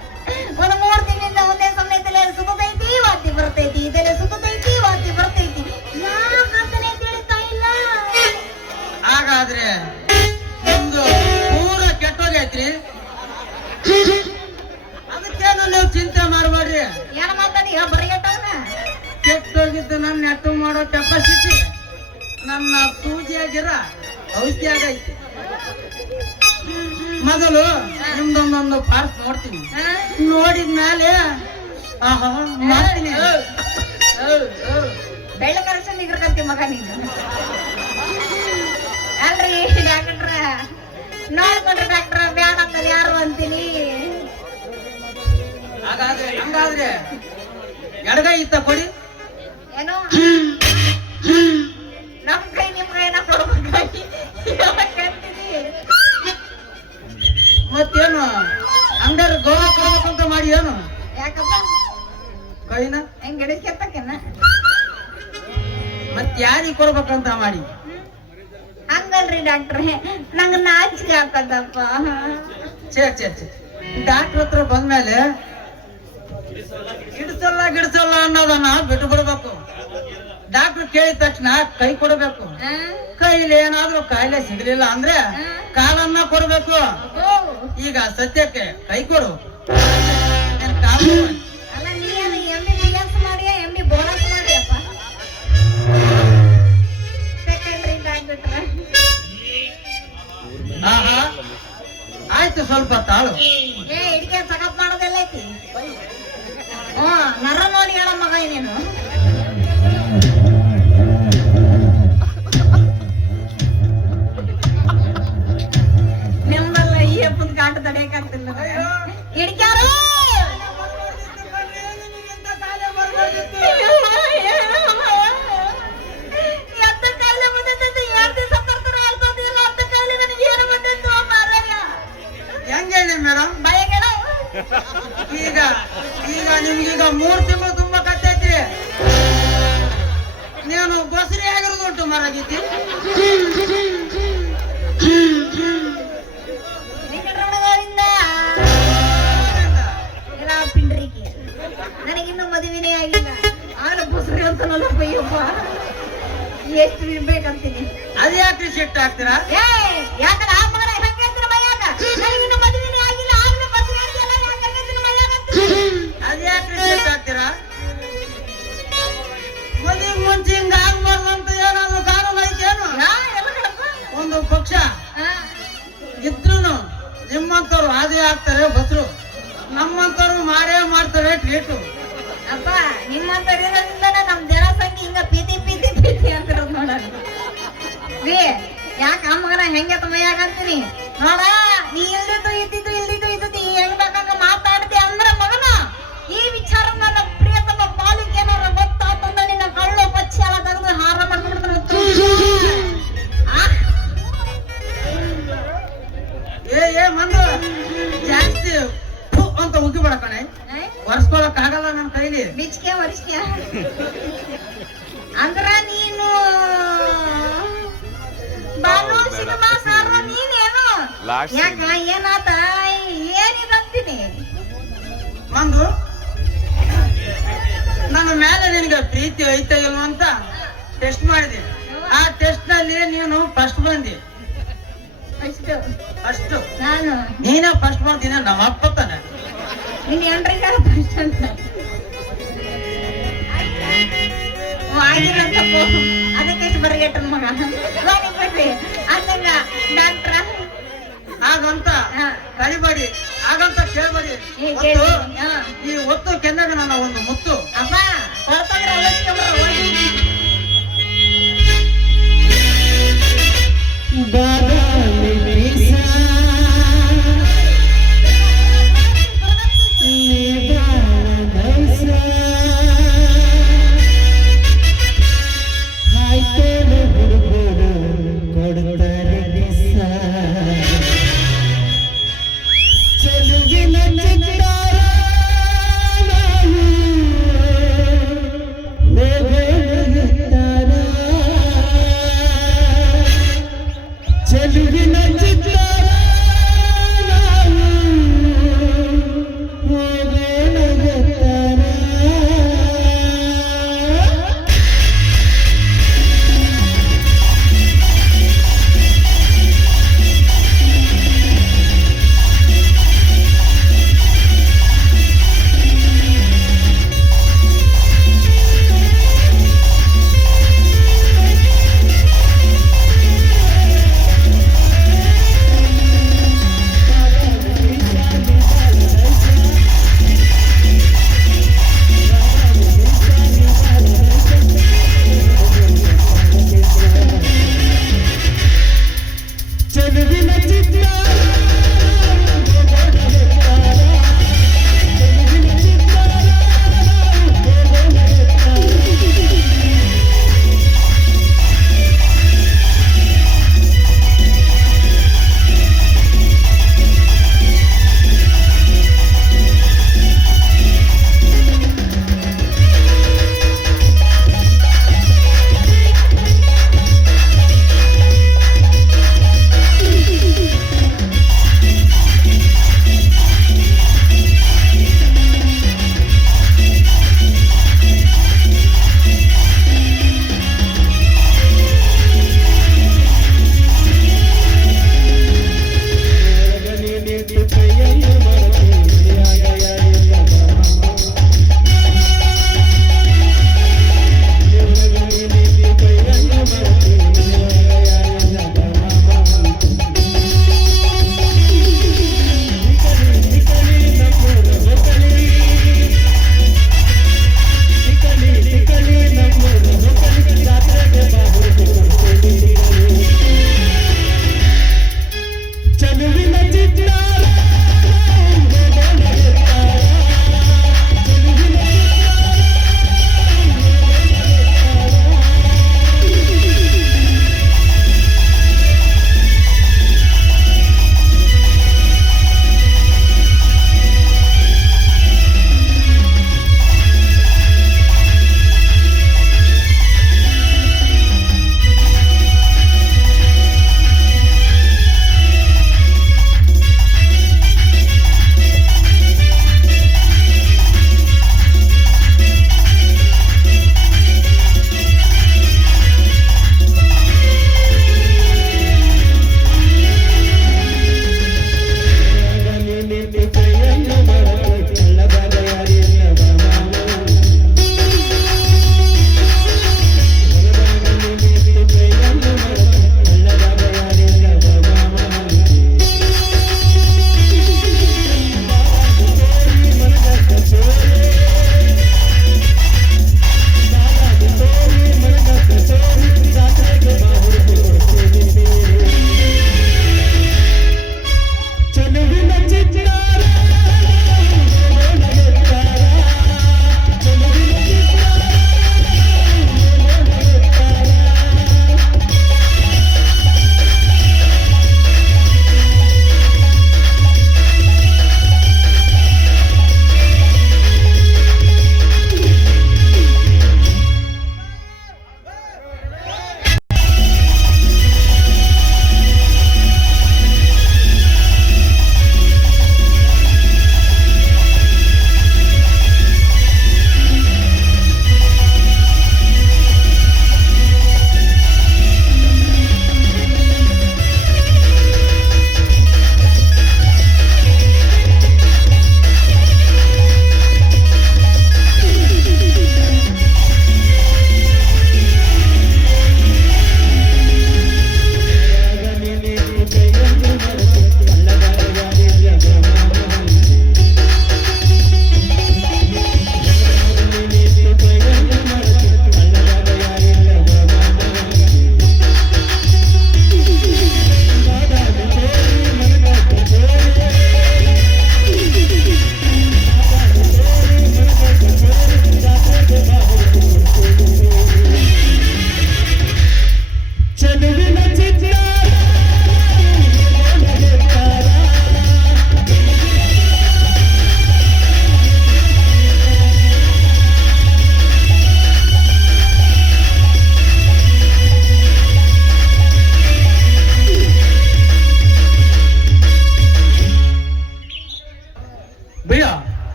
ಒಂದು 3 ದಿನದಿಂದ ಒಂದೇ ಸಮಯ ತಲೆ ಸುತ್ತೈತಿ ವಾಂತಿ ಬರ್ತೈತಿ ಇದೆಲ್ಲ ಸುತ್ತೈತಿ ವಾಂತಿ ಬರ್ತೈತಿ ಯಾಕಂತಾನೆ ತಿಳಿತಾ ಇಲ್ಲ. ಹಾಗಾದ್ರೆ ನಿಮ್ದು ಪೂರ ಕೆಟ್ಟೋಗೈತ್ರಿ. ಅದಕ್ಕೇನು ನೀವು ಚಿಂತೆ ಮಾಡಬೇಡ್ರಿ. ಏನ ಮಾತಾಡಿ ಬರಿಗಟ್ಟವನ ಕೆಟ್ಟೋಗಿದ್ದು ನನ್ನ ನೆಟ್ಟು ಮಾಡೋ ಕೆಪಾಸಿಟಿ ನನ್ನ ಸೂಜಿಯಾಗಿರ ಔಷಧಿ ಆಗೈತಿ. ಮೊದಲು ನಿಮ್ದೊಂದೊಂದು ಪಾರ್ಸ್ ನೋಡ್ತೀನಿ, ನೋಡಿದ್ಮೇಲೆ ಆಹಾ ಮಾಡ್ತೀನಿ. ಬೆಳ್ಳ ಕರೆಕ್ಷನ್ ನಿಗ್ರಕಂತಿ ಮಗ ನೀನು ಅಲ್ರಿ ಡಾಕ್ಟ್ರ ನೋಡ್ಕೊಂಡ್ರಿ ಡಾಕ್ಟ್ರ ಬ್ಯಾಡ ಅಂತ ಯಾರು ಅಂತೀನಿ. ಹಂಗಾದ್ರೆ ಎಡಗೈ ಇತ್ತ ಕೊಡಿ. ಏನೋ ನಮ್ ಕೈ ನಿಮ್ ಕೈನ ಕೊಡ್ಬೇಕಾಗಿ ಮತ್ತೇನು ಹಂಗಾರೆ ಗೌರವ ಕೊಡ್ಬೇಕಂತ ಮಾಡಿ ಏನು ಯಾಕಪ್ಪ ಕೈನ ಹೆಂಗ್ ಗಿಡಸ್ಕೆತ್ತಕೇನ ಮತ್ ಯಾರಿಗೆ ಕೊಡ್ಬೇಕಂತ ಮಾಡಿ? ಹಂಗಲ್ರಿ ಡಾಕ್ಟ್ರೆ ನಂಗ ನಾಚಿಕೆ ಹಾಕದಪ್ಪ. ಛೇ ಡಾಕ್ಟರ್ ಹತ್ರ ಬಂದ್ಮೇಲೆ ಗಿಡ್ಸಲ್ಲ ಅನ್ನೋದನ್ನ ಬಿಟ್ಟು ಬಿಡ್ಬೇಕು. ಡಾಕ್ಟರ್ ಕೇಳಿದ ತಕ್ಷಣ ಕೈ ಕೊಡಬೇಕು. ಕೈಲಿ ಏನಾದ್ರೂ ಕಾಯಿಲೆ ಸಿಗ್ಲಿಲ್ಲ ಅಂದ್ರೆ ಕಾಲನ್ನ ಕೊಡ್ಬೇಕು. ಈಗ ಸದ್ಯಕ್ಕೆ ಕೈ ಕೊಡು. ಅಲ್ಲ ನೀನು MBBS ಮಾಡಿಯಾ MD ಬೋನಸ್ ಮಾಡಿಯಪ್ಪ? ಸೆಕೆಂಡ್ರಿ ಡಾಕ್ಟ್ರ ಆಹಾ ಆಯ್ತು, ಸ್ವಲ್ಪ ತಾಳು. ಏ ಇಡಿಗೆ ಸಕಪ್ ಮಾಡೋದೆಲ್ಲ ಐತಿ. ನರ ನೋಡಿ ಹೇಳ ಮಗ ನೀನು. ನಿಮ್ಮಲ್ಲ ಈ ಹಬ್ಬದ ಕಾಟ ತಡೆಯಕ್ಕಾಗ್ತಿಲ್ಲ. ಹಿಡ್ಕ್ಯಾರು ಎಂತ ಕಾಯಿಲೆ ಬಂದೈತೆ 2 ದಿವಸ ಬರ್ತಾರೆ ಅಲ್ಕೋದಿಲ್ಲ ಅಂತ ಕಾಯಿಲೆ ನನಗೆ ಏನು ಬಂದೈತು ಮಾರಾಯ. ಹೆಂಗ ಹೇಳಿ ಮೇಡಮ್? ಭಯಗಳ ಈಗ ನಿಮ್ಗೀಗ 3 ತಿಂಗಳು ತುಂಬಾ ಕತ್ತೈತಿ. ನೀನು ಬಸರಿ ಆಗಿರೋದುಂಟು ಮರಗಿದ್ದಿ. ಪಿಂಡ್ರಿಕೆ ನನಗಿನ್ನೂ ಮದುವೆನೇ ಆಗಿಲ್ಲ ಆಗ ಬಸರಿ ಅಂತ ನನ್ನ ಬೈಯಪ್ಪ ಎಷ್ಟು ಇರ್ಬೇಕಂತೀನಿ. ಅದ್ಯಾಕ್ರಿ ಸಿಟ್ಟು ಹಾಕ್ತೀರಾ? ಯಾಕಂದ್ರೆ ಆ ಮಗನ ಹೆಂಗೆ ಅಂತೀರ ಮೈಯಾಗ ನನಗಿನ್ನೂ ಮದುವೆನೇ ಆಗಿಲ್ಲ ಆಗಲೇ ಬಸರಿ ಆಗಿಲ್ಲ ಯಾಕಂದ್ರೆ ಮೈಯಾಗ ಅದ್ಯಾಕ್ರಿ ಸಿಟ್ಟು ಹಾಕ್ತೀರಾ? ಮದುವೆ ಮುಂಚೆ ಹಿಂಗ ಆಗ್ಬಾರ್ದು ಅಂತ ಏನಾದ್ರು ಕಾನೂನು ಐತೇನು? ಎಲ್ಲ ಕಡಪ್ಪ ಒಂದು ಪಕ್ಷ ಇದ್ರು ನಿಮ್ಮಂತವ್ರು ಆದಿ ಆಗ್ತಾರೆ ಬಸ್ರು, ನಮ್ಮಂತವ್ರು ಮಾಡೇ ಮಾಡ್ತಾರೆ ಟ್ರೀಟು. ಅಪ್ಪ ನಿಮ್ಮಂತ ಇರೋದ್ರಿಂದನೇ ನಮ್ ಜನಸಂಖ್ಯೆ ಹಿಂಗ ಪೀತಿ ಅಂತಿರೋದು ನೋಡೋಣ. ಹೆಂಗೆ ಮೈಯಾಗ ಅಂತೀನಿ ನೋಡ ನೀ ಇಲ್ದಿದ್ದು ಇದ್ದಿದ್ದು ಹೆಂಗ್ ಬೇಕಂಗ ಮಾತಾಡ್ತಿ ಅಂದ್ರ ಮಗನ ಈ ವಿಚಾರ ನನ್ನ ಪ್ರಿಯತಮ ಪಾಲಿಗೆ ಏನಾರ ಗೊತ್ತಾತಂದ ನಿನ್ನ ಕಳ್ಳು ಪಚ್ಚಿ ಎಲ್ಲ ತೆಗೆದು ಹಾರ ಮಾಡ್ಕೊಂಡ್ಬಿಡ್ತಾನೆ ಏ ಮಂದು ಜಾಸ್ತಿ ಫು ಅಂತ ಉಗ್ಗಿಬೇಡ ಕಣೆ ಒರ್ಸ್ಕೊಳಕ್ ಆಗಲ್ಲ ನನ್ನ ಕೈಲಿ ಬಿಚ್ಕೆ ವರ್ಷಕ್ಕೆ ಅಂದ್ರ ನೀನು ಬಾನು ಸಿನಿಮಾ ಸಾರ ನೀನೇನು Last ಯಾಕ ಏನಾತ ಏನಿದಂತೀನಿ ಮಂದು ನನ್ನ ಮೇಲೆ ನಿನಗೆ ಪ್ರೀತಿ ಐತೆ ಇಲ್ವ ಅಂತ ಟೆಸ್ಟ್ ಮಾಡಿದೆ ಆ ಟೆಸ್ಟ್ ನಲ್ಲಿ ನೀನು ಫಸ್ಟ್ ಬಂದಿ ಅಷ್ಟು ನಾನು ನೀನೇ ಫಸ್ಟ್ ಮಾಡ್ತೀನಿ ನಮ್ಮ ಅಪ್ಪ ತಾನೆ ನಿನ್ ಎಂಟ್ರಿಗಾರ ಫಸ್ಟ್ ಅಂತ ಆಗಿರಂತ ಅದಕ್ಕೆ ಎಷ್ಟು ಬರಗೇಟನ್ ಮಗ ಬರ್ರಿ ಅಂದಂಗ ಡಾಕ್ಟ್ರ ಹಾಗಂತ ಕರಿಬೇಡಿ ಹಾಗಂತ ಕೇಳಬೇಡಿ ಈ ಒತ್ತು ಕೆಂದಾಗ ನನ್ನ ಒಂದು ಮುತ್ತು ಅಪ್ಪ ಕೊಡ್ತಂದ್ರ ಅವಲಕ್ಕಿಂಬ್ರ ಹೋಗಿ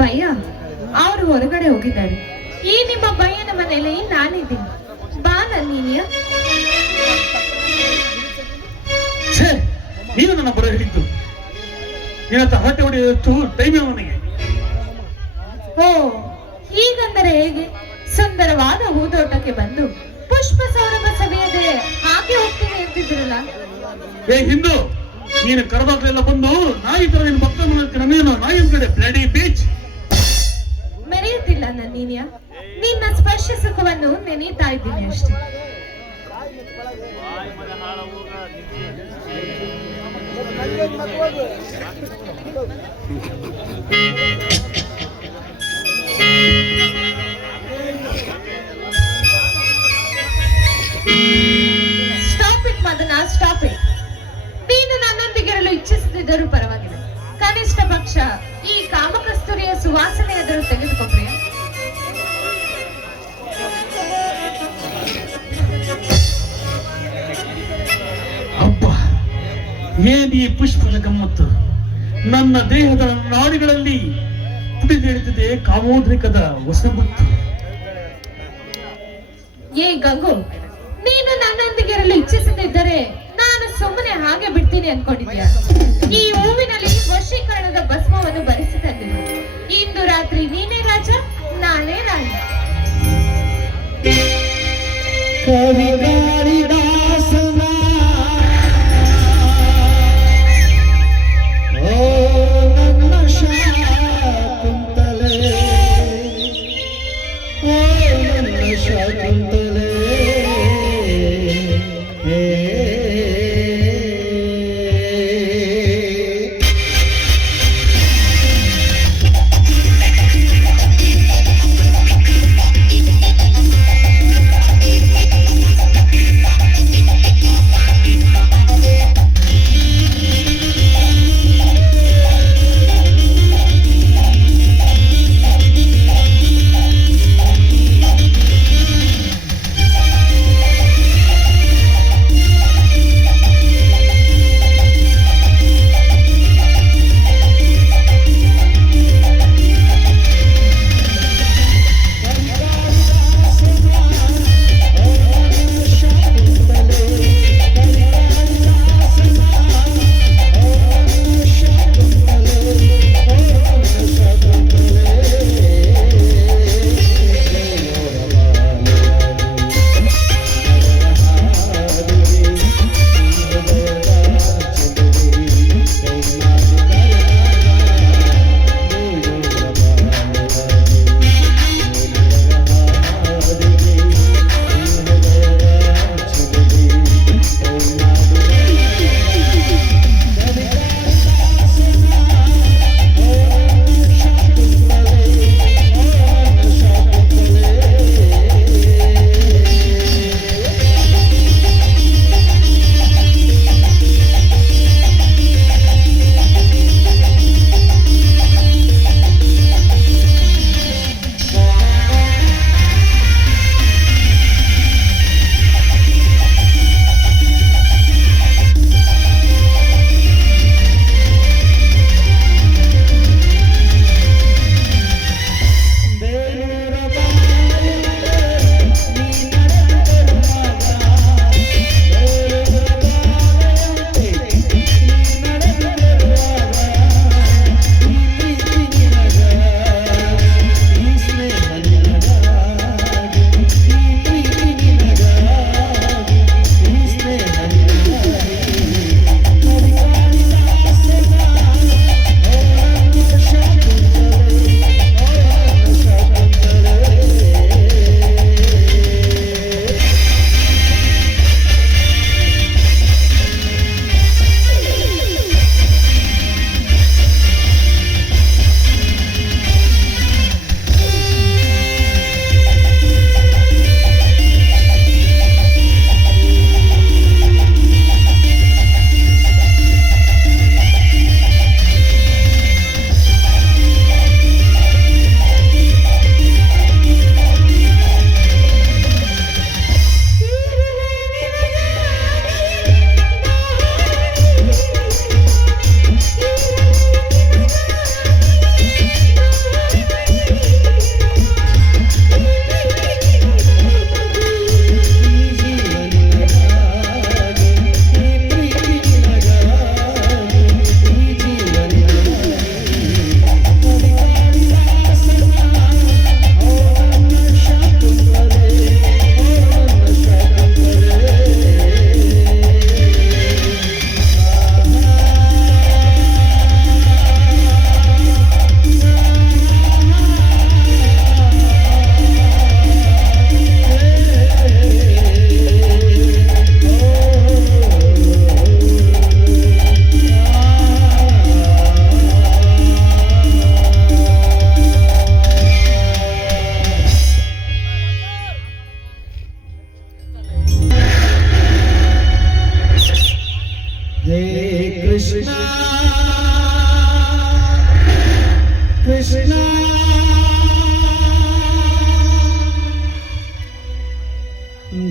ಭಯ್ಯ ಅವರು ಹೊರಗಡೆ ಹೋಗಿದ್ದಾರೆ. ಈ ನಿಮ್ಮ ಭಯ್ಯನ ಮನೆಯಲ್ಲಿ ನಾನಿದ್ದೀನಿ. ಬಾ ನನ್ನೀನಿಯ. ಛೇ, ನೀನು ನನ್ನ ಬರ ಹಿಡಿತು. ನಿನ್ನ ಹೊಟ್ಟೆ ಹೊಡೆಯಷ್ಟು ಟೈಮ್ ನನಗೆ. ಓ, ಹೀಗಂದರೆ ಹೇಗೆ? ಸುಂದರವಾದ ಹೂದೋಟಕ್ಕೆ ಬಂದು ಪುಷ್ಪ ಸೌರಭ ಸವಿಯದೆ ಹಾಗೆ ಹೋಗ್ತೀನಿ ಅಂತಿದ್ರಲ್ಲ. ಏ ಹಿಂದೂ, ನೀನು ಕರೆದಾಗಲೆಲ್ಲ ಬಂದು ನಾಯಿ ತರ ನಿನ್ನ ಭಕ್ತ ನನ್ನೇನು ನಾಯಿ ಕಡೆ ಬ್ಲಡಿ ಬೀಚ್ ಮೆರೆಯುತ್ತಿಲ್ಲ ನನ್ನೀನಿಯ. ನಿನ್ನ ಸ್ಪರ್ಶ ಸುಖವನ್ನು ನೆನೀತಾ ಇದ್ದೀನಿ ಅಷ್ಟೇ. Stop it Madana, stop it. ನೀನು ನನ್ನೊಂದಿಗಿರಲು ಇಚ್ಛಿಸದಿದ್ದರೂ ಪರವಾಗಿಲ್ಲ. ಕನಿಷ್ಠ ಪಕ್ಷ ಈ ಕಾಮಕಸ್ತೂರಿಯ ಸುವಾಸನೆಯಾದರೂ ತೆಗೆದುಕೊಂಡ್ರೆ. ಹಬ್ಬ, ಏನ್ ಈ ಪುಷ್ಪದ ಗಮ್ಮತ್ತು! ನನ್ನ ದೇಹದ ನಾಡಿಗಳಲ್ಲಿ ಪುಟಿದೇಳುತ್ತಿದೆ ಕಾಮೋದ್ರಿಕದ ಹೊಸಬತ್ತು. ಏ ಗಂಗು, ನೀನು ನನ್ನೊಂದಿಗಿರಲು ಇಚ್ಛಿಸದಿದ್ದರೆ ನಾನು ಸುಮ್ಮನೆ ಹಾಗೆ ಬಿಡ್ತೀನಿ ಅನ್ಕೊಂಡಿದ್ಯಾ? ಈ ಹೂವಿನಲ್ಲಿ ವಶೀಕರಣದ ಭಸ್ಮವನ್ನು ಬರೆಸಿ ತಂದಿರು. ಇಂದು ರಾತ್ರಿ ನೀನೇ ರಾಜ, ನಾನೇ ರಾಣಿ. ಕೃಷ್ಣ ಕೃಷ್ಣ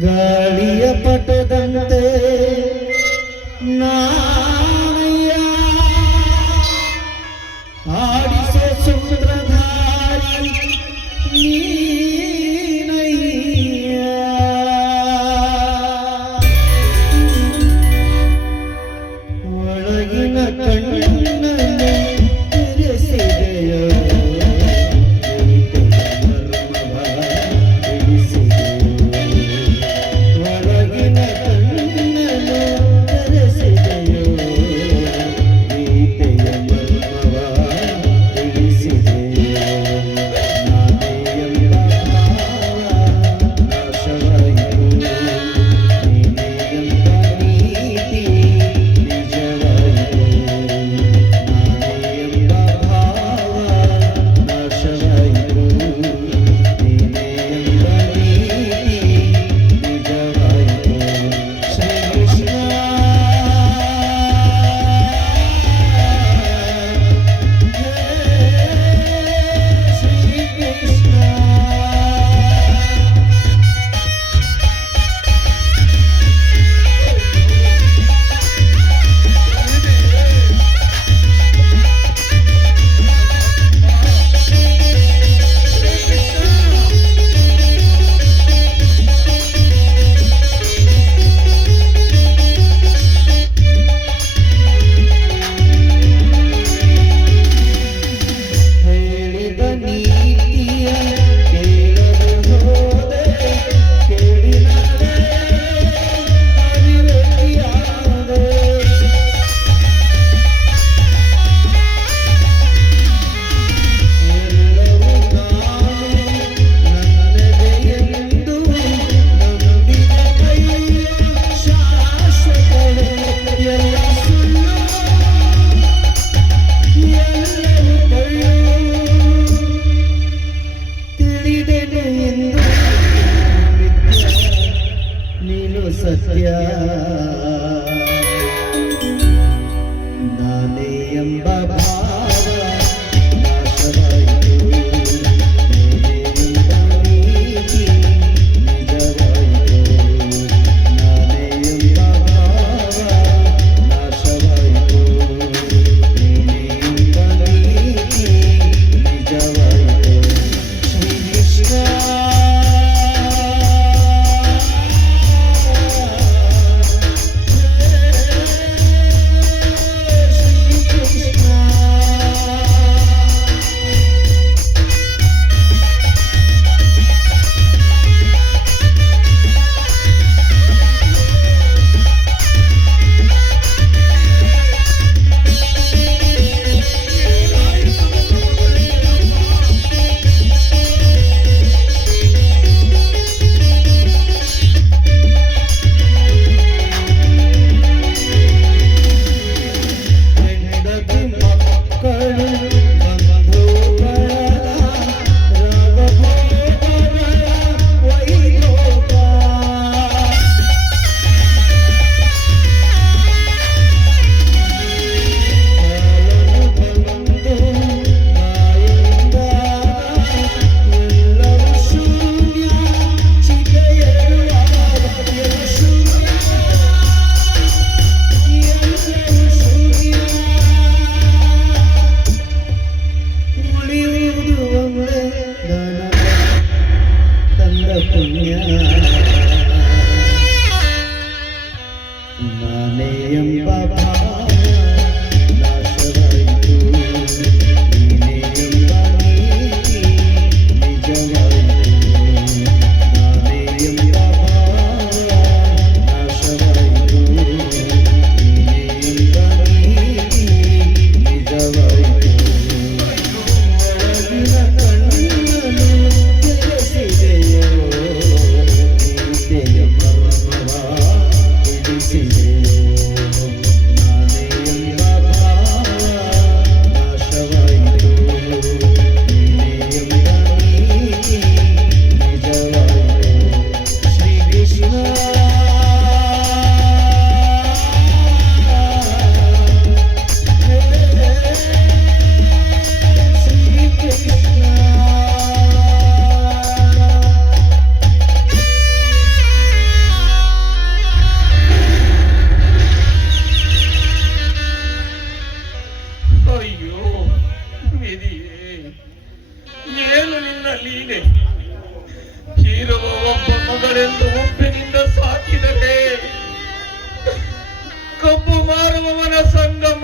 ಗಾಳಿಯ ಪಟದಂತೆ ನಾಣಯ್ಯ ಆಡಿಸೋ ಸೂತ್ರಧಾರಿ ನೀನಯ್ಯ ಒಳಗಿನ ಕಣ್ಣನ್ನು ತೆರೆಸಿದೆಯೋ ಒಳಗಿನ ಕಣ್ಣನ್ನು ತೆರೆಸಿದೆಯೋ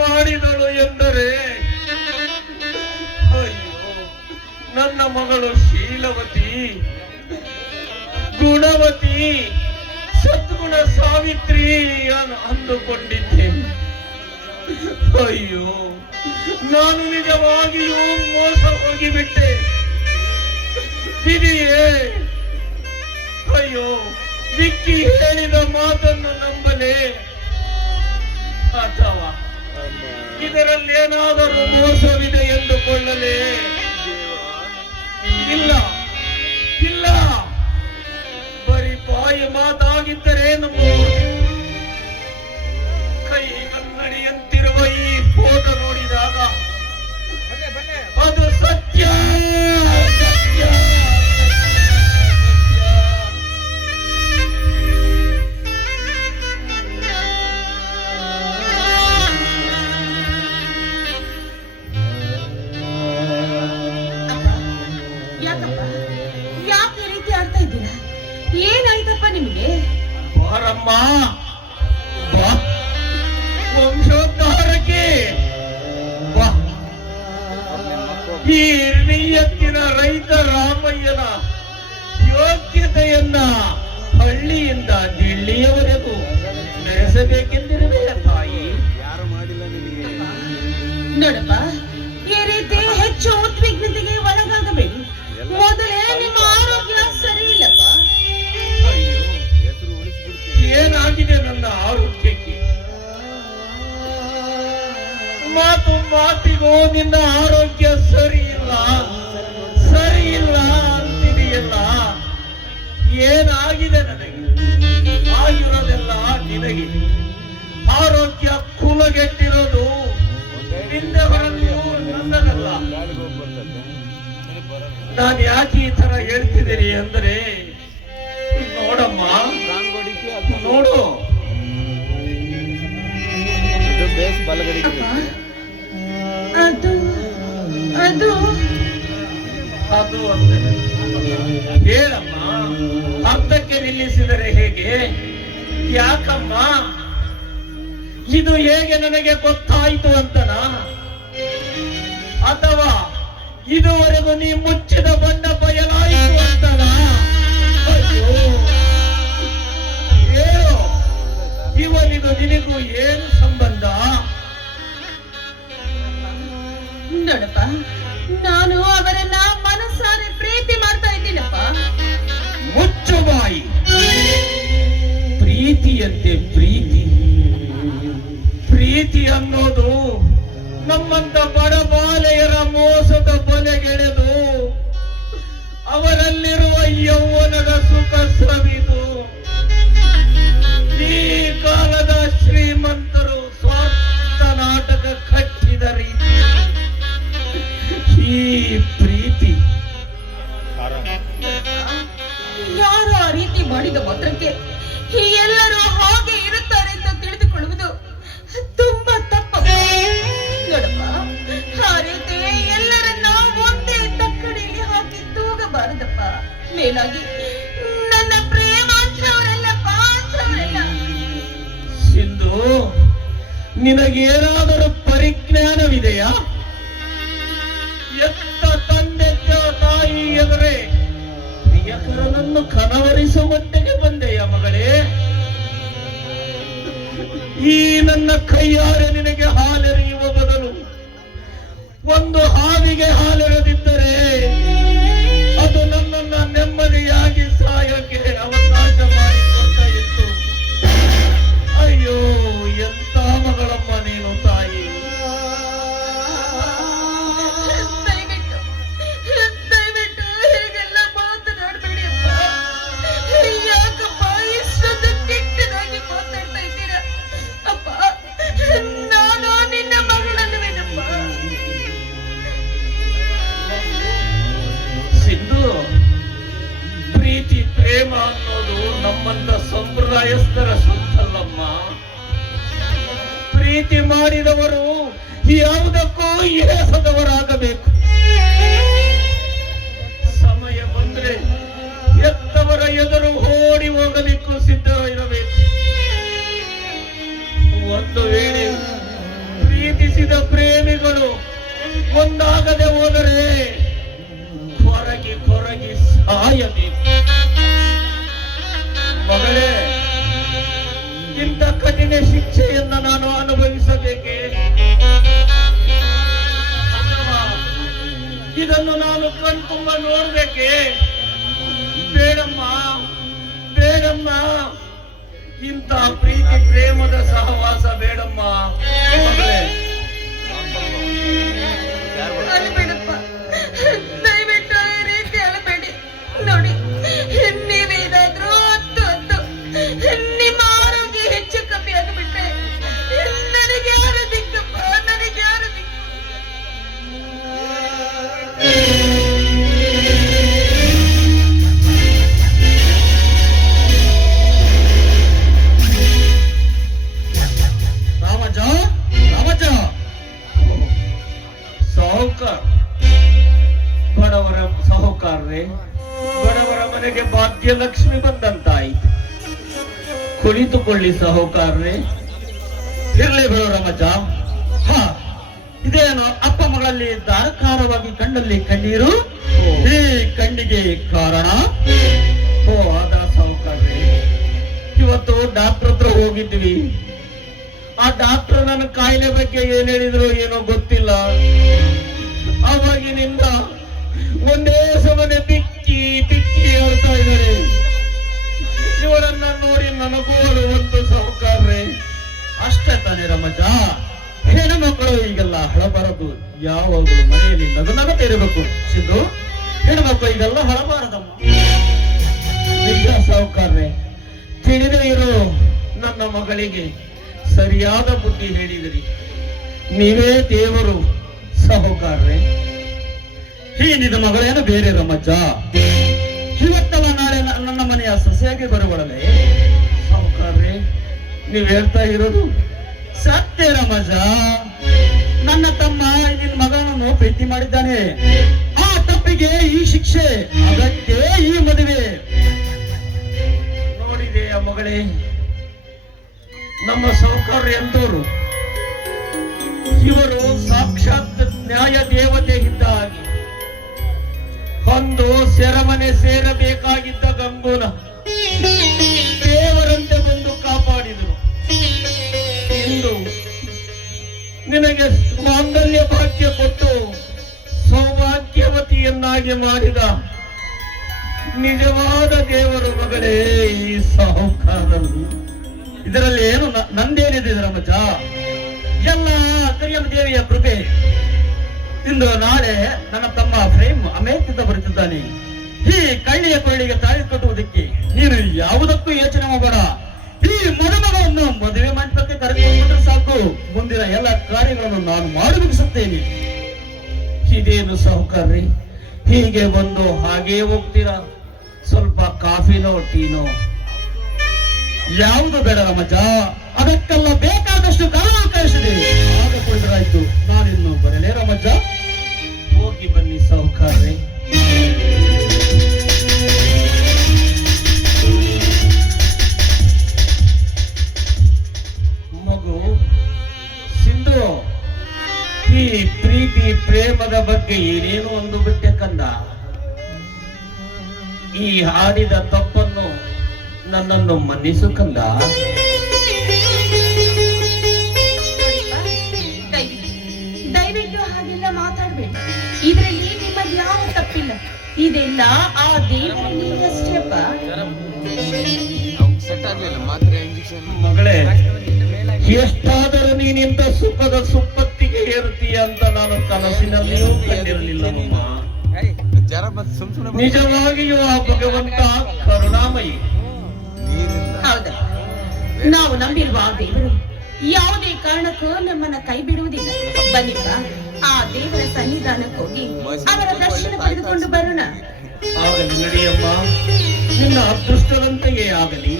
ಮಾಡಿದಳು ಎಂದರೆ ಅಯ್ಯೋ, ನನ್ನ ಮಗಳು ಶೀಲವತಿ, ಗುಣವತಿ, ಸದ್ಗುಣ ಸಾವಿತ್ರಿ ಅಂದುಕೊಂಡಿದ್ದೇನೆ. ಅಯ್ಯೋ, ನಾನು ನಿಜವಾಗಿಯೂ ಮೋಸ ಹೋಗಿಬಿಟ್ಟೆ. ವಿಧಿಯೇ, ಅಯ್ಯೋ, ವಿಕ್ಕಿ ಹೇಳಿದ ಮಾತನ್ನು ನಂಬಲೇ ಅಥವಾ ಇದರಲ್ಲಿ ಏನಾದರೂ ಮೋಸವಿದೆ ಎಂದುಕೊಳ್ಳಲೇ? ಇಲ್ಲ ಇಲ್ಲ, ಬರೀ ಬಾಯಿ ಮಾತಾಗಿದ್ದರೆ ನಮ್ಮ ಕೈ ಕನ್ನಡಿಯಂತಿರುವ ಈ ಫೋಟೋ ನೋಡಿದಾಗ ಅದು ಸತ್ಯ ಸತ್ಯ. ಯಾಕಪ್ಪ, ಯಾಕೆ ಈ ರೀತಿ ಆಡ್ತಾ ಇದ್ದೀರಾ? ಏನಾಯ್ತಪ್ಪ ನಿಮ್ಗೆ? ಬಾರಮ್ಮ ಬಾ, ವಂಶೋದ್ಧಾರಕ್ಕೆ ಬಾ. ಈ ನಿಯತ್ತಿನ ರೈತ ರಾಮಯ್ಯನ ಯೋಗ್ಯತೆಯನ್ನ ಹಳ್ಳಿಯಿಂದ ದಿಳ್ಳಿಯವರೆಗೂ ನಡೆಸಬೇಕೆಂದಿರುವೆಯ ತಾಯಿ. ಯಾರು ಮಾಡಿಲ್ಲ ನಿನಗೆ? ನೋಡಪ್ಪ, ಈ ರೀತಿ ಹೆಚ್ಚು ಉದ್ವಿಗ್ನತೆಗೆ ಒಳಗಾಗಬೇಡಿ. ಮೊದಲೇ ನಿಮ್ಮ ಆರೋಗ್ಯ ಸರಿ ಇಲ್ಲಪ್ಪ. ಅಯ್ಯೋ, ಹೆಸರು ಉಳಿಸ್ಬಿಡ್ತೀನಿ. ಏನಾಗಿದೆ ನನ್ನ ಆರೋಗ್ಯಕ್ಕೆ? ಮಾತು ಮಾತಿಗೂ ನಿನ್ನ ಆರೋಗ್ಯ ಸರಿ ಇಲ್ಲ ಸರಿ ಇಲ್ಲ ಅಂತಿದೆಯಲ್ಲ. ಏನಾಗಿದೆ ನನಗೆ? ಆಗಿರೋದೆಲ್ಲ ನಿನಗೆ. ಆರೋಗ್ಯ ಕುಲಗೆಟ್ಟಿರೋದು ನಿನ್ನೆ ಹೊರತು ನನ್ನದಲ್ಲ. ಗಾಳಿಗೆ ಹೋಗಿ ಬರ್ತದೆ. ನಾನು ಯಾಕೆ ಈ ತರ ಹೇಳ್ತಿದ್ದೀನಿ ಅಂದ್ರೆ, ನೋಡಮ್ಮ, ಕಾನ್ಗೋಡಿಕೆ ಅದು ನೋಡು, ಇದು ಬೇಸ್ ಬಲಗಡೆಗೆ ಅಪ್ಪ, ಇದೆ. ಅದು ಅದು ಅದು ಅಂದ್ರೆ ಹೇಳಮ್ಮ. ಅರ್ಧಕ್ಕೆ ನಿಲ್ಲಿಸಿದರೆ ಹೇಗೆ? ಯಾಕಮ್ಮ? ಇದು ಹೇಗೆ ನನಗೆ ಗೊತ್ತಾಯಿತು ಅಂತನಾ? ಅಥವಾ ಇದುವರೆಗೂ ನೀ ಮುಚ್ಚಿದ ಬಣ್ಣ ಬಯಲಾಯಿತು ಅಂತನಾ? ಅಯ್ಯೋ, ಹೇಳು, ಇವನಿಗೂ ನಿನಗೂ ಏನು ಸಂಬಂಧ? ನೋಡಪ್ಪ, ನಾನು ಅವರನ್ನ ಮನಸ್ಸಾರೆ ಪ್ರೀತಿ ಮಾಡ್ತಾ ಇದ್ದೀನಪ್ಪ. ಮುಚ್ಚು ಬಾಯಿ. ಪ್ರೀತಿಯಂತೆ ಪ್ರೀತಿ. ಪ್ರೀತಿ ಅನ್ನೋದು ನಮ್ಮಂತ ಬಡಬಾಲೆಯರ ಮೋಸದ ಬಲೆಗೆಳೆದು ಅವರಲ್ಲಿರುವ ಯೌವನದ ಸುಖ ಸವಿದು ಈ ಕಾಲದ ಶ್ರೀಮಂತರು ಸ್ವಾರ್ಥ ನಾಟಕ ಕಟ್ಟಿದ ರೀತಿ ಈ ಪ್ರೀತಿ. ಯಾರು ಆ ರೀತಿ ಮಾಡಿದ ಮಾತ್ರಕ್ಕೆ ಎಲ್ಲರೂ ಹಾಗೆ ಇರುತ್ತಾರೆ ಅಂತ ತಿಳಿದುಕೊಳ್ಳುವುದು ತುಂಬಾ ತಪ್ಪಪ್ಪ. ನೋಡಪ್ಪ, ಆ ರೀತಿ ಎಲ್ಲರನ್ನ ಒಂದೇ ತಕ್ಕಡಿಯಲ್ಲಿ ಹಾಕಿ ತೂಗಬಾರದಪ್ಪ. ಮೇಲಾಗಿ ನನ್ನ ಪ್ರೇಮ ಅಂತವರಲ್ಲಪ್ಪ, ಅಂತವರಲ್ಲ. ಸಿಂಧು, ನಿನಗೇನಾದರೂ ಪರಿಜ್ಞಾನವಿದೆಯಾ? ಎತ್ತ ತಂದೆ ತಾಯಿ ಎದುರೇ ಪ್ರಿಯಕರನನ್ನು ಕನವರಿಸುವಂತೆಗೆ ಬಂದೆಯ ಮಗಳೇ? ಈ ನನ್ನ ಕೈಯಾರೆ ನಿನಗೆ ಹಾಲೆರೆಯುವ ಬದಲು ಒಂದು ಹಾವಿಗೆ ಹಾಲೆರೆದಿದ್ದರೆ ಅದು ನನ್ನನ್ನ ನೆಮ್ಮದಿಯಾಗಿ ಸಾಯಕ್ಕೆ ಅವಕಾಶ ಮಾಡಿಕೊಡ್ತಾ ಇತ್ತು. ಅಯ್ಯೋ, ಎಂತ ಮಗಳಮ್ಮ ನೀನು ತಾಯಿ. ದಯವಿಟ್ಟು ಹೀಗೆಲ್ಲ ಮಾತನಾಡಬೇಡಿಯಪ್ಪ. ಯಾಕಪ್ಪ ಇಷ್ಟೊಂದು ಕೆಟ್ಟದಾಗಿ ಮಾತಾಡ್ತಾ ಇದ್ದೀರಾ? ಅಪ್ಪ, ನಾನು ನಿನ್ನ ಮಗಳಲ್ಲವೇನಪ್ಪ. ಸಿಂಧು, ಪ್ರೀತಿ ಪ್ರೇಮ ಅನ್ನೋದು ನಮ್ಮಂತ ಸಂಪ್ರದಾಯಸ್ಥರ ಸೊತ್ತಲ್ಲಮ್ಮ. ಪ್ರೀತಿ ಮಾಡಿದವರು ಯಾವುದಕ್ಕೂ ಏಸದವರಾಗಬೇಕು. ಸಮಯ ಬಂದ್ರೆ ಎತ್ತವರ ಎದುರು ಓಡಿ ಹೋಗಲಿಕ್ಕೂ ಸಿದ್ಧವಿರಬೇಕು. ಒಂದು ವೇಳೆ ಪ್ರೀತಿ ಒಂದಾಗದೆ ಹೋದರೆ ಕೊರಗಿ ಕೊರಗಿ ಸಾಯಬೇಕು. ಮಗಳೇ, ಇಂಥ ಕಠಿಣ ಶಿಕ್ಷೆಯನ್ನ ನಾನು ಅನುಭವಿಸಬೇಕೆ? ಅಥವಾ ಇದನ್ನು ನಾನು ಕಣ್ತುಂಬ ನೋಡ್ಬೇಕೆ? ಬೇಡಮ್ಮ, ಬೇಡಮ್ಮ. ಇಂಥ ಪ್ರೀತಿ ಪ್ರೇಮದ ಸಹವಾಸ ಬೇಡಮ್ಮ ಮಗಳೇ. ಅಲ್ಬೇಡಪ್ಪ, ದಯವಿಟ್ಟು ಈ ರೀತಿ ಅಳಬೇಡಿ. ನೋಡಿ, ನೀವೇನಾದ್ರೂ ಹೊತ್ತು ನಿಮ್ಮ ಆರೋಗ್ಯ ಹೆಚ್ಚು ಕಮ್ಮಿ ಆಗಿಬಿಟ್ರೆ ನನಗೆ ಯಾರು ದಿಕ್ಕಪ್ಪ, ನನಗೆ ಯಾರು ದಿಕ್ಕು? ರಾಮಜ, ರಾಮಜ, ಸಾಹುಕಾರ, ಬಡವರ ಸಾಹುಕಾರ್ರೆ, ಬಡವರ ಮನೆಗೆ ಭಾಗ್ಯಲಕ್ಷ್ಮಿ ಬಂದಂತಾಯಿತು. ಕುಳಿತುಕೊಳ್ಳಿ ಸಾಹುಕಾರ್ರೆ. ಇರ್ಲಿ ಬಿಡು ರಾಮಜ. ಹಾ, ಇದೇನು ಅಪ್ಪ ಮಗಳಲ್ಲಿ ಧಾರಕಾರವಾಗಿ ಕಣ್ಣಲ್ಲಿ ಕಣ್ಣೀರು? ಈ ಕಣ್ಣಿಗೆ ಕಾರಣ? ಓ, ಅದ ಸಾಹುಕಾರ್ರೆ. ಇವತ್ತು ಡಾಕ್ಟರ್ ಹತ್ರ ಹೋಗಿದ್ವಿ. ಆ ಡಾಕ್ಟರ್ ನನ್ನ ಕಾಯಿಲೆ ಬಗ್ಗೆ ಏನ್ ಹೇಳಿದ್ರು ಏನೋ ಗೊತ್ತಿಲ್ಲ. ಅವಾಗಿನಿಂದ ಒಂದೇ ಸಮನೆ ಬಿಕ್ಕಿ ಬಿಕ್ಕಿ ಹೇಳ್ತಾ ಇದ್ದಾರೆ. ಇವಳನ್ನ ನೋಡಿ ನನಗೂ ಒಂದು ಸಾಹುಕಾರ್ರೆ. ಅಷ್ಟೇ ತಾನೇ ರಮಜ? ಹೆಣ್ಣು ಮಕ್ಕಳು ಈಗೆಲ್ಲ ಹಳಬಾರದು, ಯಾವಾಗಲೂ ಮನೆಯಲ್ಲಿ ನಗು ನಗುತ್ತಾ ಇರಬೇಕು. ಸಿಂಧು, ಹೆಣ್ಣು ಮಕ್ಕಳು ಈಗೆಲ್ಲ ಹಳಬಾರದಮ್ಮ. ನಿಜ ಸಾಹುಕಾರ್ರೆ, ತಿಳಿದೇ ಇರೋ ನನ್ನ ಮಗಳಿಗೆ ಸರಿಯಾದ ಬುದ್ಧಿ ಹೇಳಿದಿರಿ. ನೀವೇ ದೇವರು ಸಾಹುಕಾರ್ರೆ. ಈ ನಿನ್ನ ಮಗಳೇನು ಬೇರೆ ರಮಜ್ಜ. ಇವತ್ತಲ್ಲ ನಾಳೆ ನನ್ನ ಮನೆಯ ಸೊಸೆಯಾಗಿ ಬರುವಳಲೆ ಸಾಹುಕಾರ್ರೆ. ನೀವ್ ಹೇಳ್ತಾ ಇರೋದು ಸತ್ಯ ರಮಜ. ನನ್ನ ತಮ್ಮ ನಿನ್ನ ಮಗನನ್ನು ಪ್ರೀತಿ ಮಾಡಿದ್ದಾನೆ. ಆ ತಪ್ಪಿಗೆ ಈ ಶಿಕ್ಷೆ, ಅದಕ್ಕೆ ಈ ಮದುವೆ. ನೋಡಿದೆ ಆ ಮಗಳೇ, ನಮ್ಮ ಸಾಹುಕಾರ್ರೆ ಎಂದವರು ಇವರು ಸಾಕ್ಷಾತ್ ನ್ಯಾಯ ದೇವತೆ ಇದ್ದ ಹಾಗೆ. ಒಂದು ಸೆರಮನೆ ಸೇರಬೇಕಾಗಿದ್ದ ಗಂಗೂನ ದೇವರಂತೆ ಬಂದು ಕಾಪಾಡಿದರು. ಇಂದು ನಿನಗೆ ಮಾಂಗಲ್ಯ ಭಾಗ್ಯ ಕೊಟ್ಟು ಸೌಭಾಗ್ಯವತಿಯನ್ನಾಗಿ ಮಾಡಿದ ನಿಜವಾದ ದೇವರು ಮಗಳೇ ಈ ಸಾಹುಕಾರರು. ಇದರಲ್ಲಿ ಏನು ನಂದೇನಿದೆ ರಮಜ? ಎಲ್ಲ ಕರಿಯಮ್ಮ ದೇವಿಯ ಕೃಪೆ. ಇಂದು ನಾಳೆ ನನ್ನ ತಮ್ಮ ಪ್ರೇಮ್ ಅಮೇರಿಕದಿಂದ ಬರುತ್ತಿದ್ದಾನೆ. ಈ ಕಳ್ಳಿಯ ಕೊಳ್ಳಿಗೆ ತಾಳಿ ಕಟ್ಟುವುದಕ್ಕೆ ನೀನು ಯಾವುದಕ್ಕೂ ಯೋಚನೆ ಮಾಡಬೇಡ. ಈ ಮದುಮಗಳನ್ನು ಮದುವೆ ಮಂಟಪಕ್ಕೆ ಕರೆದುಕೊಂಡ್ರೆ ಸಾಕು. ಮುಂದಿನ ಎಲ್ಲ ಕಾರ್ಯಗಳನ್ನು ನಾನು ಮಾಡಿ ಮುಗಿಸುತ್ತೇನೆ. ಇದೇನು ಸಾಹುಕಾರ್ರಿ, ಹೀಗೆ ಬಂದು ಹಾಗೇ ಹೋಗ್ತೀರಾ? ಸ್ವಲ್ಪ ಕಾಫಿನೋ ಟೀನೋ? ಯಾವುದು ಬೇಡ ರಮಜ, ಅದಕ್ಕೆಲ್ಲ ಬೇಕಾದಷ್ಟು ಕಾಲ ಕಳಿಸಿದೆ. ಆಗ ಕುಳಿತರಾಯ್ತು. ನಾನಿನ್ನು ಬರಲೇ ರಮಜ? ಹೋಗಿ ಬನ್ನಿ ಸಾಹುಕಾರ್ರೆ. ಮಗು ಸಿಂಧು, ಈ ಪ್ರೀತಿ ಪ್ರೇಮದ ಬಗ್ಗೆ ಏನೇನು ಒಂದು ಬಿಟ್ಟೆ ಕಂದ. ಈ ಹಾಡಿದ ತಪ್ಪನ್ನು ನನ್ನನ್ನು ಮನ್ನಿಸು ಕಂದ. ದಯವಿಟ್ಟು ಹಾಗೆಲ್ಲ ಮಾತಾಡ್ಬೇಡಿ. ಇದರಲ್ಲಿ ನಿಮ್ಮದು ಯಾವ ತಪ್ಪಿಲ್ಲ. ಇದೆಲ್ಲ ಆ ದೇವರಲ್ಲಿ ಅಷ್ಟೇಪ್ಪ. ಸೆಟ್ ಆಗ್ಲಿಲ್ಲ ಮಾತ್ರೆ ಇಂಜೆಕ್ಷನ್. ಮಗಳೇ, ಎಷ್ಟಾದರೂ ನೀನಿಂದ ಸುಖದ ಸುಪ್ಪತ್ತಿಗೆ ಏರುತ್ತೀಯ ಅಂತ ನಾನು ಕನಸಿನಲ್ಲಿಯೂ ಕಂಡಿರಲಿಲ್ಲಮ್ಮ. ಜರ ಮತ್ತೆ ಸುಮ್ಸುನೆ ನಿಜವಾಗಿಯೂ ಆ ಭಗವಂತ ಕರುಣಾಮಯಿ. ಹೌದಾ? ನಾವು ನಂಬಿರುವ ಆ ದೇವರು ಯಾವುದೇ ಕಾರಣಕ್ಕೂ ನಮ್ಮನ್ನ ಕೈ ಬಿಡುವುದಿಲ್ಲ. ಬನ್ನಿಪ್ಪ, ಆ ದೇವರ ಸನ್ನಿಧಾನಕ್ಕೆ ಹೋಗಿ ಅವರ ದರ್ಶನ ಪಡೆದುಕೊಂಡು ಬರೋಣ. ಆಗಲಿ ನಡೆಯಮ್ಮ, ನಿನ್ನ ಅದೃಷ್ಟದಂತೆಯೇ ಆಗಲಿ.